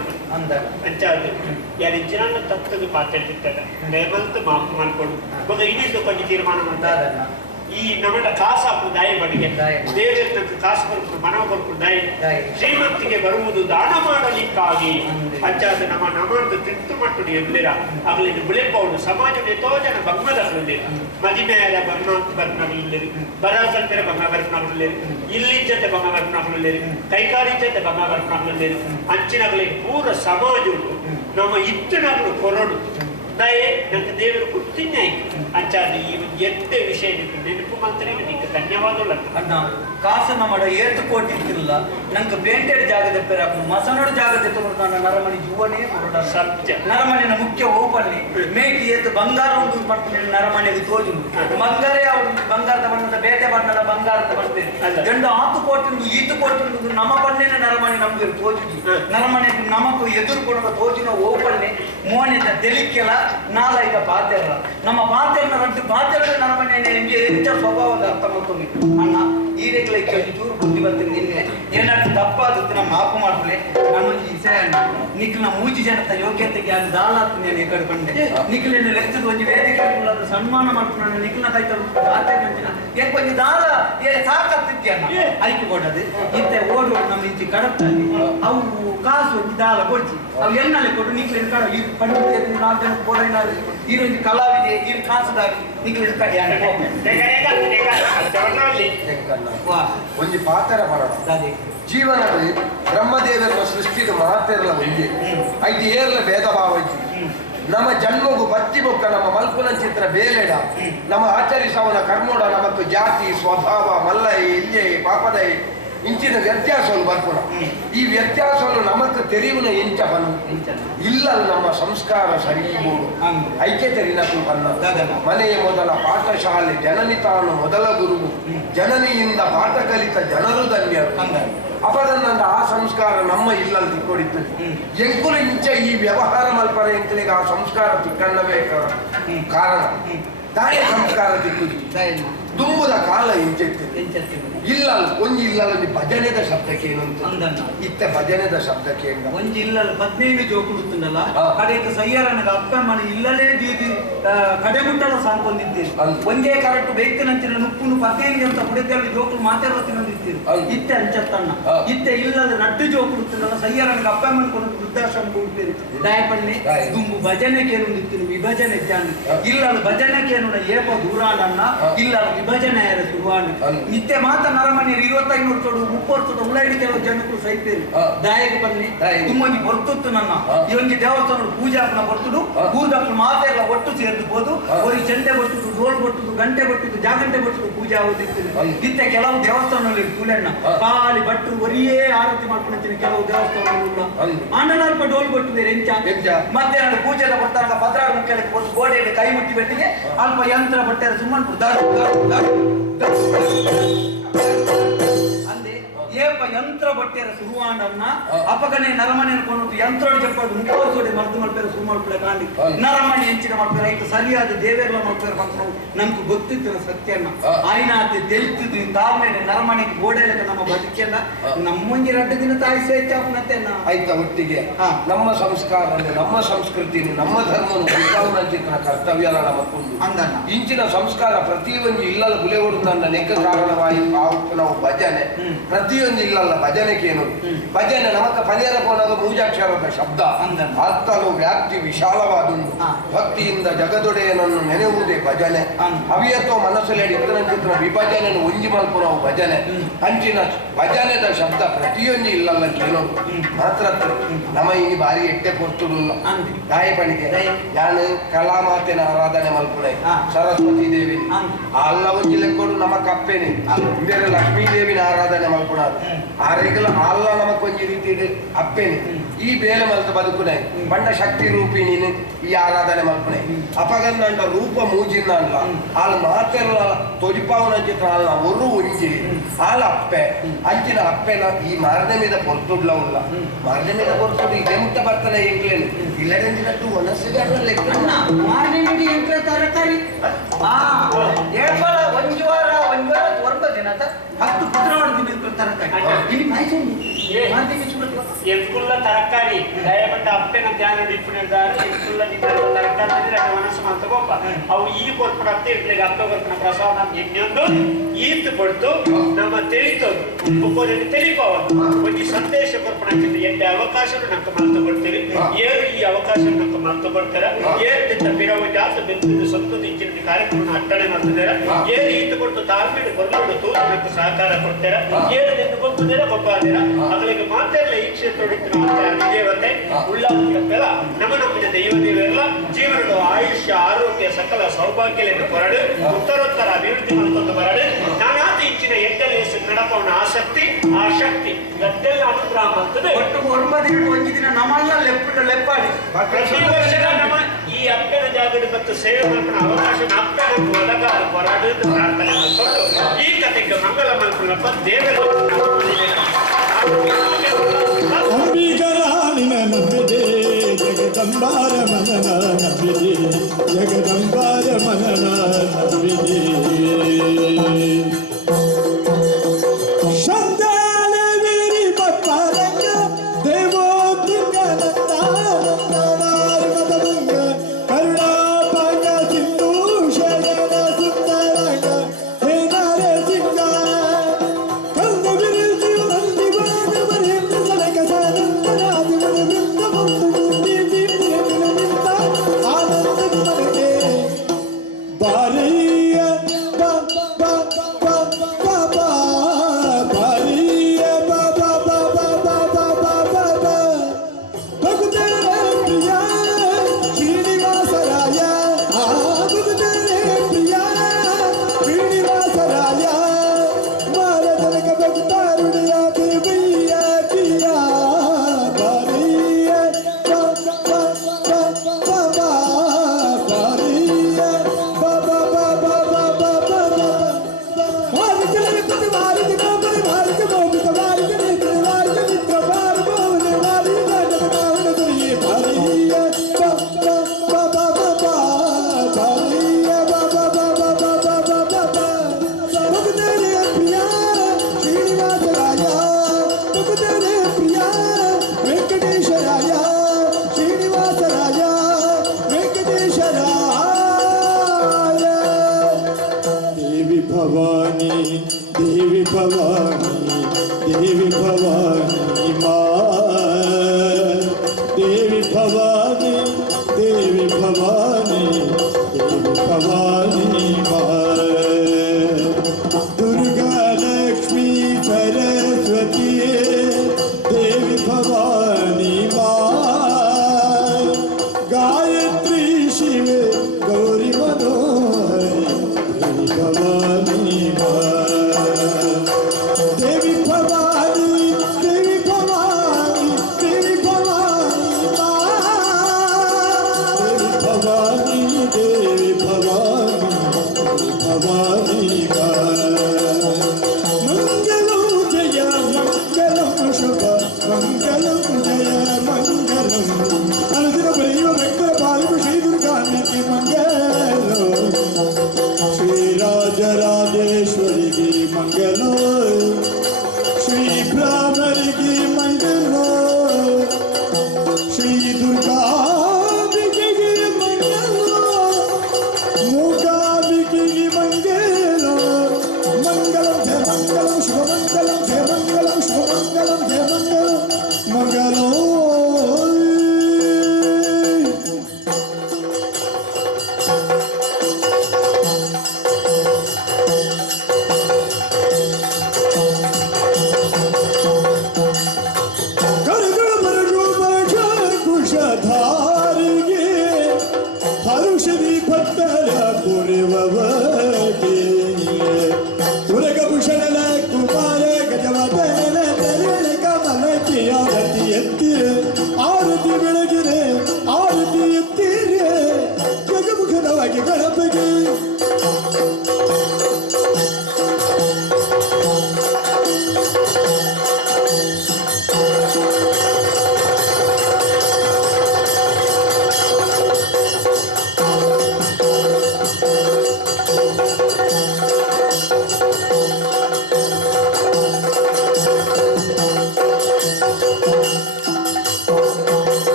ಅಂಚಾದು ಯಾರು ಇಂಚಿನ ತತ್ತದು ಪಾತ್ರೆ ತಿಂತಾರೆ ನೇಮಂತ ಮಾಫ್ ಮಾಡ್ಕೊಂಡು ಮಗ ಇನ್ನಿಂದು ಕೊಂಚ ತೀರ್ಮಾನ ಮಾಡ್ತಾರೆ ಈ ನಮ್ಮಟ ಕಾಸು ಹಾಕು ದಾಯಿ ಬಡಿಗೆ ದೇವರ ಕಾಸು ಬರ್ಕೊಂಡು ಮನ ಬರ್ಕೊಂಡು ದಾಯಿ ಶ್ರೀಮಂತಿಗೆ ಬರುವುದು ದಾನ ಮಾಡಲಿಕ್ಕಾಗಿ ಅಂಚಾದ ನಮ್ಮದು ತಿಂತು ಮಟ್ಟು ಎಲ್ಲಿರ ಆಗಲಿದ್ದು ಬಿಳೆಪೌಡು ಸಮಾಜದ ಎಷ್ಟೋ ಜನ ಬಂಗದಲ್ಲಿ ಮದಿಮೆಯಾದ ಬಂಗ ಬರ್ನಾಗಲಿಲ್ಲರಿ ಬರಾಸಂತರ ಬಂಗ ಬರ್ನಾಗಲಿಲ್ಲರಿ ಇಲ್ಲಿ ಜೊತೆ ಬಂಗ ಬರ್ನಾಗಲಿಲ್ಲರಿ ಕೈಕಾರಿ ಜೊತೆ ಬಂಗ ಬರ್ನಾಗಲಿಲ್ಲರಿ ಅಂಚಿನಾಗಲಿ ಪೂರ ಸಮಾಜ ಉಂಟು ನಮ್ಮ ಇತ್ತಿನಾಗಲು ಕೊರಡು ದಯೆ ನಂಗೆ ದೇವರು ಗೊತ್ತಿನ್ನೇ ಆಯ್ತು ಅಂಚಾದ ಈ ಎತ್ತೆ ವಿಷಯ ನೆನಪು ಮಾತ್ರ ನಿಂಗೆ ಧನ್ಯವಾದಗಳು ಅಣ್ಣ ಕಾಸನ್ನ ಮಾಡ ಏತು ಕೋಟಿತ್ತಿರಲ್ಲ ನಂಗೆ ಬೇಂಟೆಡ್ ಜಾಗದ ಪೇರ ಮಸನೋಡು ಜಾಗದ ತಗೊಂಡು ನನ್ನ ನರಮಣಿ ಜೀವನೇ ಹೊರಡ ಸತ್ಯ ನರಮಣಿನ ಮುಖ್ಯ ಓಪಲ್ಲಿ ಮೇಟಿ ಏತು ಬಂಗಾರ ಒಂದು ಮಾಡ್ತೀನಿ ನರಮಣಿಗೆ ತೋಜು ಬಂಗಾರ ಬಂಗಾರದ ಬಣ್ಣದ ಬೇಟೆ ಬಣ್ಣದ ಬಂಗಾರದ ಬರ್ತೇನೆ ಗಂಡು 6 ಕೋಟಿ ಈತು ಕೋಟಿ ನಮ್ಮ ಬಣ್ಣೆನ ನರಮಣಿ ನಮ್ಗೆ ತೋಜು ನರಮಣಿ ನಮಗೂ ಎದುರು ಕೊಡುವ ತೋಜಿನ ಓಪಲ್ಲಿ ಮೋನಿನ ತೆಲಿಕ್ಕೆಲ್ಲ ನಾಲೈದ ಪಾತ್ರೆಲ್ಲ ನಮ್ಮ ಪಾತ್ರೆನ ರಡ್ಡು ಪಾತ್ರೆ ನರಮಣಿಯ ಎಂಚ ಸ್ವಭಾವದ ಅರ್ಥ ಮಾಡ್ಕೊಂಡು ಅಣ್ಣ ಈ ರೇಖೆ ಚೂರು ಬುದ್ಧಿ ಬರ್ತೀನಿ ನಿನ್ನೆ ಏನಾದ್ರು ತಪ್ಪಾದದ್ದು ನಮ್ಮ ಮಾಪು ಮಾಡ್ಕೊಳ್ಳಿ ನಮ್ಮೊಂದು ವಿಷಯ ನಿಖಿಲ್ನ ಮೂಜಿ ಜನತ ಯೋಗ್ಯತೆಗೆ ಅದು ದಾಳಾಗ್ತೀನಿ ನಾನು ಈ ಕಡೆ ಬಂದೆ ನಿಖಿಲಿನ ಲೆಕ್ಕದ ಒಂದು ವೇದಿಕೆ ಸನ್ಮಾನ ಮಾಡ್ಕೊಂಡು ನಿಖಿಲ್ನ ಕೈತಲು ಪಾತ್ರೆ ಮಂಚಿನ ಏನ್ ಕೊಂಚ ದಾಳ ಸಾಕಾಗ್ತಿದ್ಯಣ್ಣ ಆಯ್ಕೆ ಕೊಡೋದು ಇಂತೆ ಓಡು ನಮ್ಮ ಇಂಚಿ ಕಡತ್ತಲ್ಲಿ ಅವು ಕಾಸು ಒಂದು ದಾಳ ಕೊಡ್ಸಿ ಅವು ಎಣ್ಣಲ್ಲಿ ಕೊಟ್ಟು ನಿಖಿಲಿನ ಕಡ ಈ ಪಂಡಿತ 4 ಜನ ಬೋಡೈನ ಈರೊಂದು ಕಲಾವಿದೆ ಈ ಕಾಸುದಾಗಿ ನಿಖಿಲಿನ ಕಡೆ ಒಂಜಿ ಪಾತ್ರ ಬರೋಣ ಜೀವನದಲ್ಲಿ ಬ್ರಹ್ಮದೇವರನ್ನು ಸೃಷ್ಟಿದ ಮಾತೆರಲ ಒಂಜಿ ಐದು ಏರ್ಲ ಭೇದ ಭಾವ ನಮ್ಮ ಜನ್ಮಗು ಬತ್ತಿ ಬೊಕ್ಕ ನಮ್ಮ ಮಲ್ಪುನ ಚಿತ್ರ ಬೇಲೆಡ ನಮ್ಮ ಆಚರಿಸವನ ಕರ್ಮೋಡ ನಮತ್ತು ಜಾತಿ ಸ್ವಭಾವ ಮಲ್ಲೈ ಇಲ್ಲೆ ಪಾಪದೈ ಇಂಚಿನ ವ್ಯತ್ಯಾಸವನ್ನು ಬರ್ಪುಣ ಈ ವ್ಯತ್ಯಾಸವನ್ನು ನಮಕ್ ತೆರಿವಿನ ಎಂಚ ಬನ್ನು ಇಲ್ಲ ನಮ್ಮ ಸಂಸ್ಕಾರ ಸರಿಬೋದು ಐಕ್ಯತೆ ರಿನಕು ಬನ್ನ ಮನೆಯ ಮೊದಲ ಪಾಠಶಾಲೆ ಜನನಿ ತಾನು ಮೊದಲ ಗುರುವು ಜನನಿಯಿಂದ ಪಾಠ ಕಲಿತ ಜನರು ಧನ್ಯರು ಅಪದನ್ನಂದ ಆ ಸಂಸ್ಕಾರ ನಮ್ಮ ಇಲ್ಲಲ್ಲಿ ತಿಕ್ಕೊಡಿತು ಎಂಕುಲು ಇಂಚ ಈ ವ್ಯವಹಾರ ಮಲ್ಪನೆ ಎಂಕಲಿಗೆ ಆ ಸಂಸ್ಕಾರ ತಿಕ್ಕಣ್ಣವೇ ಕಾರಣ ತಾಯಿ ಸಂಸ್ಕಾರ ತಿಕ್ಕುದು ದುಂಬುದ ಕಾಲ ಇಂಚೆತ್ತು ಇಲ್ಲ ಒಂಜಿ ಇಲ್ಲ ಭಜನೆದ ಶಬ್ದಕ್ಕೆ ಏನು ಅಂತ ಅಂದನ್ನ ಇತ್ತ ಭಜನೆದ ಶಬ್ದಕ್ಕೆ ಏನು ಒಂಜಿ ಇಲ್ಲಲ್ಲ 15 ಜೋಕುಡುತ್ತುಂಡಲ್ಲ ಹಾ. ಕಡೆಗೆ ಸಯ್ಯರನಗ ಅಪ್ಪ ಮನೆ ಇಲ್ಲಲೇ ದೀದಿ ಕಡೆ ಮುಟ್ಟಲ ಸಾಕೊಂಡಿದ್ದೀರಿ ಹೌದು. ಒಂದೇ ಕರೆಕ್ಟ್ ಬೇಕನಂಚಿನ ನುಪ್ಪುನು 15 ಅಂತ ಕುಡಿದಲ್ಲಿ ಜೋಕುಲು ಮಾತಾಡ್ತಿನಂದಿದ್ದೀರಿ ಹೌದು. ಇತ್ತೆ ಅಂಚತ್ತಣ್ಣ ಹಾ. ಇತ್ತೆ ಇಲ್ಲದ ನಡ್ಡು ಜೋಕುಡುತ್ತುಂಡಲ್ಲ ಸಯ್ಯರನಗ ಅಪ್ಪ ಮನೆ ಕೊಂಡು ವೃದ್ಧಾಶ್ರಮ ಕೊಡ್ತೀರಿ ದಾಯಪಣ್ಣೆ ದಾಯ. ದುಂಬು ಭಜನೆಗೆ ಏನುಂದಿತ್ತೀನಿ ವಿಭಜನೆ ಜಾನಿ ಇಲ್ಲದ ಭಜನೆಗೆ ಏನು ಏಪ ದೂರಾಡನ್ನ ಇಲ್ಲ ವಿಭಜನೆ ಯಾರ ಶುರುವಾಣಿ ಹೌದು. ನಿತ್ಯ ಮಾತ ನರಮನೆಯರು 25 ವರ್ಷೋಡು 30 ವರ್ಷದ ಉಳ್ಳಾಡಿ ಕೆಲವು ಜನಕ್ಕೂ ಸೈತೇರಿ ಹಾ. ದಾಯಗೆ ಬನ್ನಿ ದಾಯಗೆ. ತುಂಬಂದಿ ಬರ್ತುತ್ತು ನನ್ನ ಹಾ. ಈ ಒಂಜಿ ದೇವಸ್ಥಾನ ಪೂಜಾಪನ ಬರ್ತುಡು ಹಾ. ಪೂಜಾಪನ ಮಾತೆಲ್ಲ ಒಟ್ಟು ಸೇರ್ಬೋದು ಹಾ. ಒಂದು ಚೆಂಡೆ ಬಟ್ಟುದು ಡೋಲ್ ಬಟ್ಟುದು ಗಂಟೆ ಬಟ್ಟುದು ಜಾಗಂಟೆ ಬಟ್ಟುದು ಪೂಜೆ ಆಗೋದಿತ್ತು ಹೌದು. ನಿತ್ಯ ಕೆಲವು ದೇವಸ್ಥಾನದಲ್ಲಿ ತುಳೆಣ್ಣ ಹಾ. ಖಾಲಿ ಬಟ್ಟು ಒರಿಯೇ ಆರತಿ ಮಾಡ್ಕೊಂಡು ಕೆಲವು ದೇವಸ್ಥಾನಗಳು ಹೌದು. ಆಂಡನಾಲ್ಪ ಡೋಲ್ ಬಟ್ಟುದೇ ಎಂಚ ಎಂಚ. ಮಧ್ಯಾಹ್ನ ಪೂಜೆಲ್ಲ ಬರ್ತಾಗ ಭದ್ರಾಡ ಮುಖ್ಯಕ್ಕೆ ಒಂದು ಗೋಡೆಯಲ್ಲಿ ಕೈ ಮುಟ್ಟಿ ಬೆಟ್ಟಿಗೆ ಅಲ್ಪ ಯಂತ್ರ ಬಟ್ಟೆ ಸುಮ್ಮನೆ ಅಂದೆ ಏಪ ಯಂತ್ರ ಬಟ್ಟೆರ ಸುರುವಾಂಡನ್ನ ಅಪಗನೆ ನರಮನೆ ಕೊಂಡು ಯಂತ್ರೋಡಿ చెప్పాడు ಮುಖೋಸೋಡೆ ಮರ್ದು ಮಲ್ಪೇರ ಸುಮ್ಮಲ್ಪಲೆ ಕಾಂಡಿ ನರಮನೆ ಎಂಚಿನ ಮಲ್ಪೇರ ಐತು ಸರಿಯಾದ ದೇವೇರ್ಲ ಮಲ್ಪೇರ ಬಂತು ನಮ್ಗೆ ಗೊತ್ತಿತ್ತು ಸತ್ಯನ್ನ ಆಯ್ನ ಅತ್ತೆ ತಿಳಿತಿದ್ದು ತಾಳ್ಮೇಲೆ ನರಮನೆಗೆ ಗೋಡೆಲಕ ನಮ್ಮ ಬದುಕೆಲ್ಲ ನಮ್ಮಂಜಿ 2 ದಿನ ತಾಯಿ ಸೇಚಾಪನತ್ತೆ ಆಯ್ತಾ ಒಟ್ಟಿಗೆ ಹಾ. ನಮ್ಮ ಸಂಸ್ಕಾರ ನಮ್ಮ ಸಂಸ್ಕೃತಿ ನಮ್ಮ ಧರ್ಮ ಉಳಿತಾವನ ಕರ್ತವ್ಯ ನಮಕ್ಕೊಂದು ಅಂದಣ್ಣ ಇಂಚಿನ ಸಂಸ್ಕಾರ ಪ್ರತಿಯೊಂದು ಇಲ್ಲದ ಗುಲೆ ಹೊಡೆದ ನೆಕ್ಕ ಕಾರಣವಾಗಿ ನಾವು ಭಜನೆ ಪ್ರತಿಯೊಂದು ಇಲ್ಲಲ್ಲ ಭಜನೆಗೇನು ಭಜನೆ ನಮಕ ಪರಿಹಾರ ಕೋಣದ ಮೂಜಾಕ್ಷರದ ಶಬ್ದ ಅಂದಣ್ಣ. ಅರ್ಥಲು ವ್ಯಾಪ್ತಿ ವಿಶಾಲವಾದುಂಟು ಹಾ. ಭಕ್ತಿಯಿಂದ ಜಗದೊಡೆಯನನ್ನು ನೆನೆಯುವುದೇ ಭಜನೆ ಅವಿಯತ್ತೋ ಮನಸ್ಸಲ್ಲಿ ಇತರ ವಿಭಜನೆ ಒಂಜಿ ಮಲ್ಪ ನಾವು ಭಜನೆ ಅಂಚಿನ ಭಜನೆದ ಶಬ್ದ ಪ್ರತಿಯೊಂದು ಇಲ್ಲಲ್ಲ ಕೇಳೋದು ಮಾತ್ರ ನಮ್ಮ ಈ ಬಾರಿ ಎಟ್ಟೆ ಕೊಡ್ತುಲ್ಲ ಅಂದಿ. ಗಾಯಪಣಿಗೆ ಯಾನು ಕಲಾಮಾತೆನ ಆರಾಧನೆ ಮಲ್ಪುಣೆ ಹಾ. ಸರಸ್ವತಿ ದೇವಿ ಅಂದಿ. ಅಲ್ಲ ಒಂಜಿ ಲೆಕ್ಕೋಡು ನಮ್ಮ ಕಪ್ಪೆನೆ ಬೇರೆ ಲಕ್ಷ್ಮೀ ದೇವಿನ ಆರಾಧನೆ ಮಲ್ಪುಣ ಆರೆಗಲ ಅಲ್ಲ ನಮಕೊಂಜಿ ರೀತಿ ಅಪ್ಪೆನೆ ಈ ಬೇಲೆ ಮಲ್ತ ಬದುಕುನೆ ಬಂಡ ಶಕ್ತಿ ರೂಪಿ ನೀನು ಈ ಆರಾಧನೆ ಮಲ್ಪುನೆ ಅಪಗಂದಂಡ ರೂಪ ಮೂಜಿನ ಅಲ್ಲ ಆಳ ಮಾತೆಲ್ಲ ತೊಡಿಪಾವನ ಚಿತ್ರ ಅಲ್ಲ ಒರು ಒಂಜಿ ಆಳ ಅಪ್ಪೆ ಅಂಚಿನ ಅಪ್ಪೆನ ಈ ಮಾರನೆ మీద పొర్తుడ్ల ಉಲ್ಲ ಮಾರನೆ మీద పొర్తుడు ಇದೆಂತ ಬರ್ತಾನೆ ಎಂಗ್ಲೇನು ಇಲ್ಲದಂದಿನಟ್ಟು ಒನಸಿಗೆ ಅಲ್ಲ ಲೆಕ್ಕ ಮಾರನೇ ನುಡಿ ಎಂಟ್ರ ತರಕಾರಿ ಏಳ್ಬಲ ಒಂದು ವಾರ ವರ್ಗ ದಿನದ 10 ಬುಧವಾರ ದಿನ ತರಕಾರಿ ಇಲ್ಲಿ ಮೈಸೂರು ಎಂಕುಲ್ಲ ತರಕಾರಿ ದಯಪಟ್ಟ ಅಪ್ಪೆನ ಧ್ಯಾನ ಇಪ್ಪುಣಿದ್ದಾರೆ ಎಂಕುಲ್ಲ ತರಕಾರಿ ಮನಸ್ಸು ಮಂತಗೋಪ ಅವು ಈ ಕೊರ್ಪುಡ ಅತ್ತೆ ಇಟ್ಲಿಗೆ ಅಪ್ಪ ಕೊರ್ಪುನ ಪ್ರಸಾದ ಇನ್ನೊಂದು ಈತ್ ಕೊಡ್ತು ನಮ್ಮ ತಿಳಿತೋದು ಒಬ್ಬರಿಗೆ ತಿಳಿಪವನು ಒಂದು ಸಂದೇಶ ಕೊರ್ಪುಣ ಎಂಟೆ ಅವಕಾಶ ನಮ್ಗೆ ಮರ್ತ ಕೊಡ್ತೀರಿ ಏರು ಈ ಅವಕಾಶ ನಮ್ಗೆ ಮರ್ತ ಕೊಡ್ತಾರ ಏರ್ತಿದ್ದ ಬಿರವ ಜಾತ ಬೆಂದು ಸಂತೋಷ ಇಚ್ಚಿನ ಕಾರ್ಯಕ್ರಮ ಅಟ್ಟಣೆ ಮಾಡ್ತಿದ್ದಾರೆ ಏರು ಈತ ಕೊಟ್ಟು ತಾಳ್ಮೆಗೆ ಕೊರ್ಕೊಂಡು ತೂತು ನಮ್ಗೆ ಸಹಕಾರ ಕೊಡ್ತಾರ ಏರು ಎಂದು ಗೊತ್ತಿದ್ದೀರ ಗೊಬ್ಬಾದಿರ ಅಗಳಿಗೆ ಮಾತೆಲ್ಲ ಈ ಕ್ಷೇತ್ರ ದೇವತೆ ಉಳ್ಳಾಲ ನಮ್ಮ ನಮ್ಮಿನ ದೈವ ದೇವರೆಲ್ಲ ಜೀವನದ ಆಯುಷ್ಯ ಆರೋಗ್ಯ ಸಕಲ ಸೌಭಾಗ್ಯಗಳನ್ನು ಹೊರಡು ಉತ್ತರೋತ್ತರ ಅಭಿವೃದ್ಧಿ ಮಾಡ್ಕೊಂಡು ಬರಡು ನಾನಾದ ಇಂಚಿನ ಎಟ್ಟಲ್ಲಿ ನಡಪವನ ಆಸಕ್ತಿ ಆ ಶಕ್ತಿ ಗದ್ದೆಲ್ಲ ಅನುಗ್ರಹ ಮಾಡ್ತದೆ ಒಟ್ಟು 9 ದಿನ ಒಂದು ದಿನ ನಮ್ಮಲ್ಲ ಲೆಪ್ಪಾಡಿ ಪ್ರತಿ ವರ್ಷ ನಮ್ಮ ಈ ಅಪ್ಪನ ಜಾಗದ ಮತ್ತು ಸೇವೆ ಮಾಡ್ಕೊಂಡ ಅವಕಾಶ ಅಪ್ಪನ ಒಳಗಾದ ಹೊರಡು ಪ್ರಾರ್ಥನೆ ಮಾಡ್ಕೊಂಡು ಈ ಕಥೆಗೆ ಮಂಗಲ ಮಾಡ್ಕೊಳ್ಳಪ್ಪ ದೇವರು ಅಂಬಿಕರಾಣಿನ ನಂಬಿದೆ ಜಗದಂಬಾರ ಮನನ ನಂಬಿದೆ ಜಗದಂಬಾರ ಮನನ ನಂಬಿದೆ ಶಬ್ದಾಲ ವೀರಿ ಪಪ್ಪರಂಗ ದೇವೋದ್ರಿಂಗ ನಂದಾನಂದನಾರ್ಮದಭಂಗ ಕರುಣಾಪಾಂಗ ಸಿಂಧು ಶರಣ ಸುಂದರಂಗ ಹೇ ನರಸಿಂಗ ಕಂದ ವಿರಿಸಿ ನಂದಿ ಬಾಣ ಬರೆಂದ ಸಲಕ ಸಾನಂದನಾದಿ ಮನವಿಂದ ಬಂದು ಮುಂದಿ ದೀಪಿಯ ನಿಂತ ಆನಂದ ಮನೆಗೆ ಬಾರಿಯ ಬಾ ಬಾ ಬಾ भवानी देवी भवानी माँ देवी भवानी देवी भवानी देवी भवानी माँ दुर्गा लक्ष्मी सरस्वती देवी भवानी माँ गायत्री शिव गौरी मनोहरी देवी भवानी माँ देवी भवानी देवी भवानी देवी भवानी माँ देवी भवानी देवी भवानी भवानी माँ मंगलम जय मंगलम शुभ मंगलम जय मंगलम अनुदिन प्रेम व्यक्त पालु श्री दुर्गा की मंगलो श्री राजराजेश्वरी की मंगलो श्री भ्रामरी की मंगलो श्री दुर्गा की मंगलो मूकांबिका की मंगलो मंगलम जय मंगलम शुभ मंगलम जय मंगलम शुभ मंगलम जय मंगलम मंगलो कुशधारी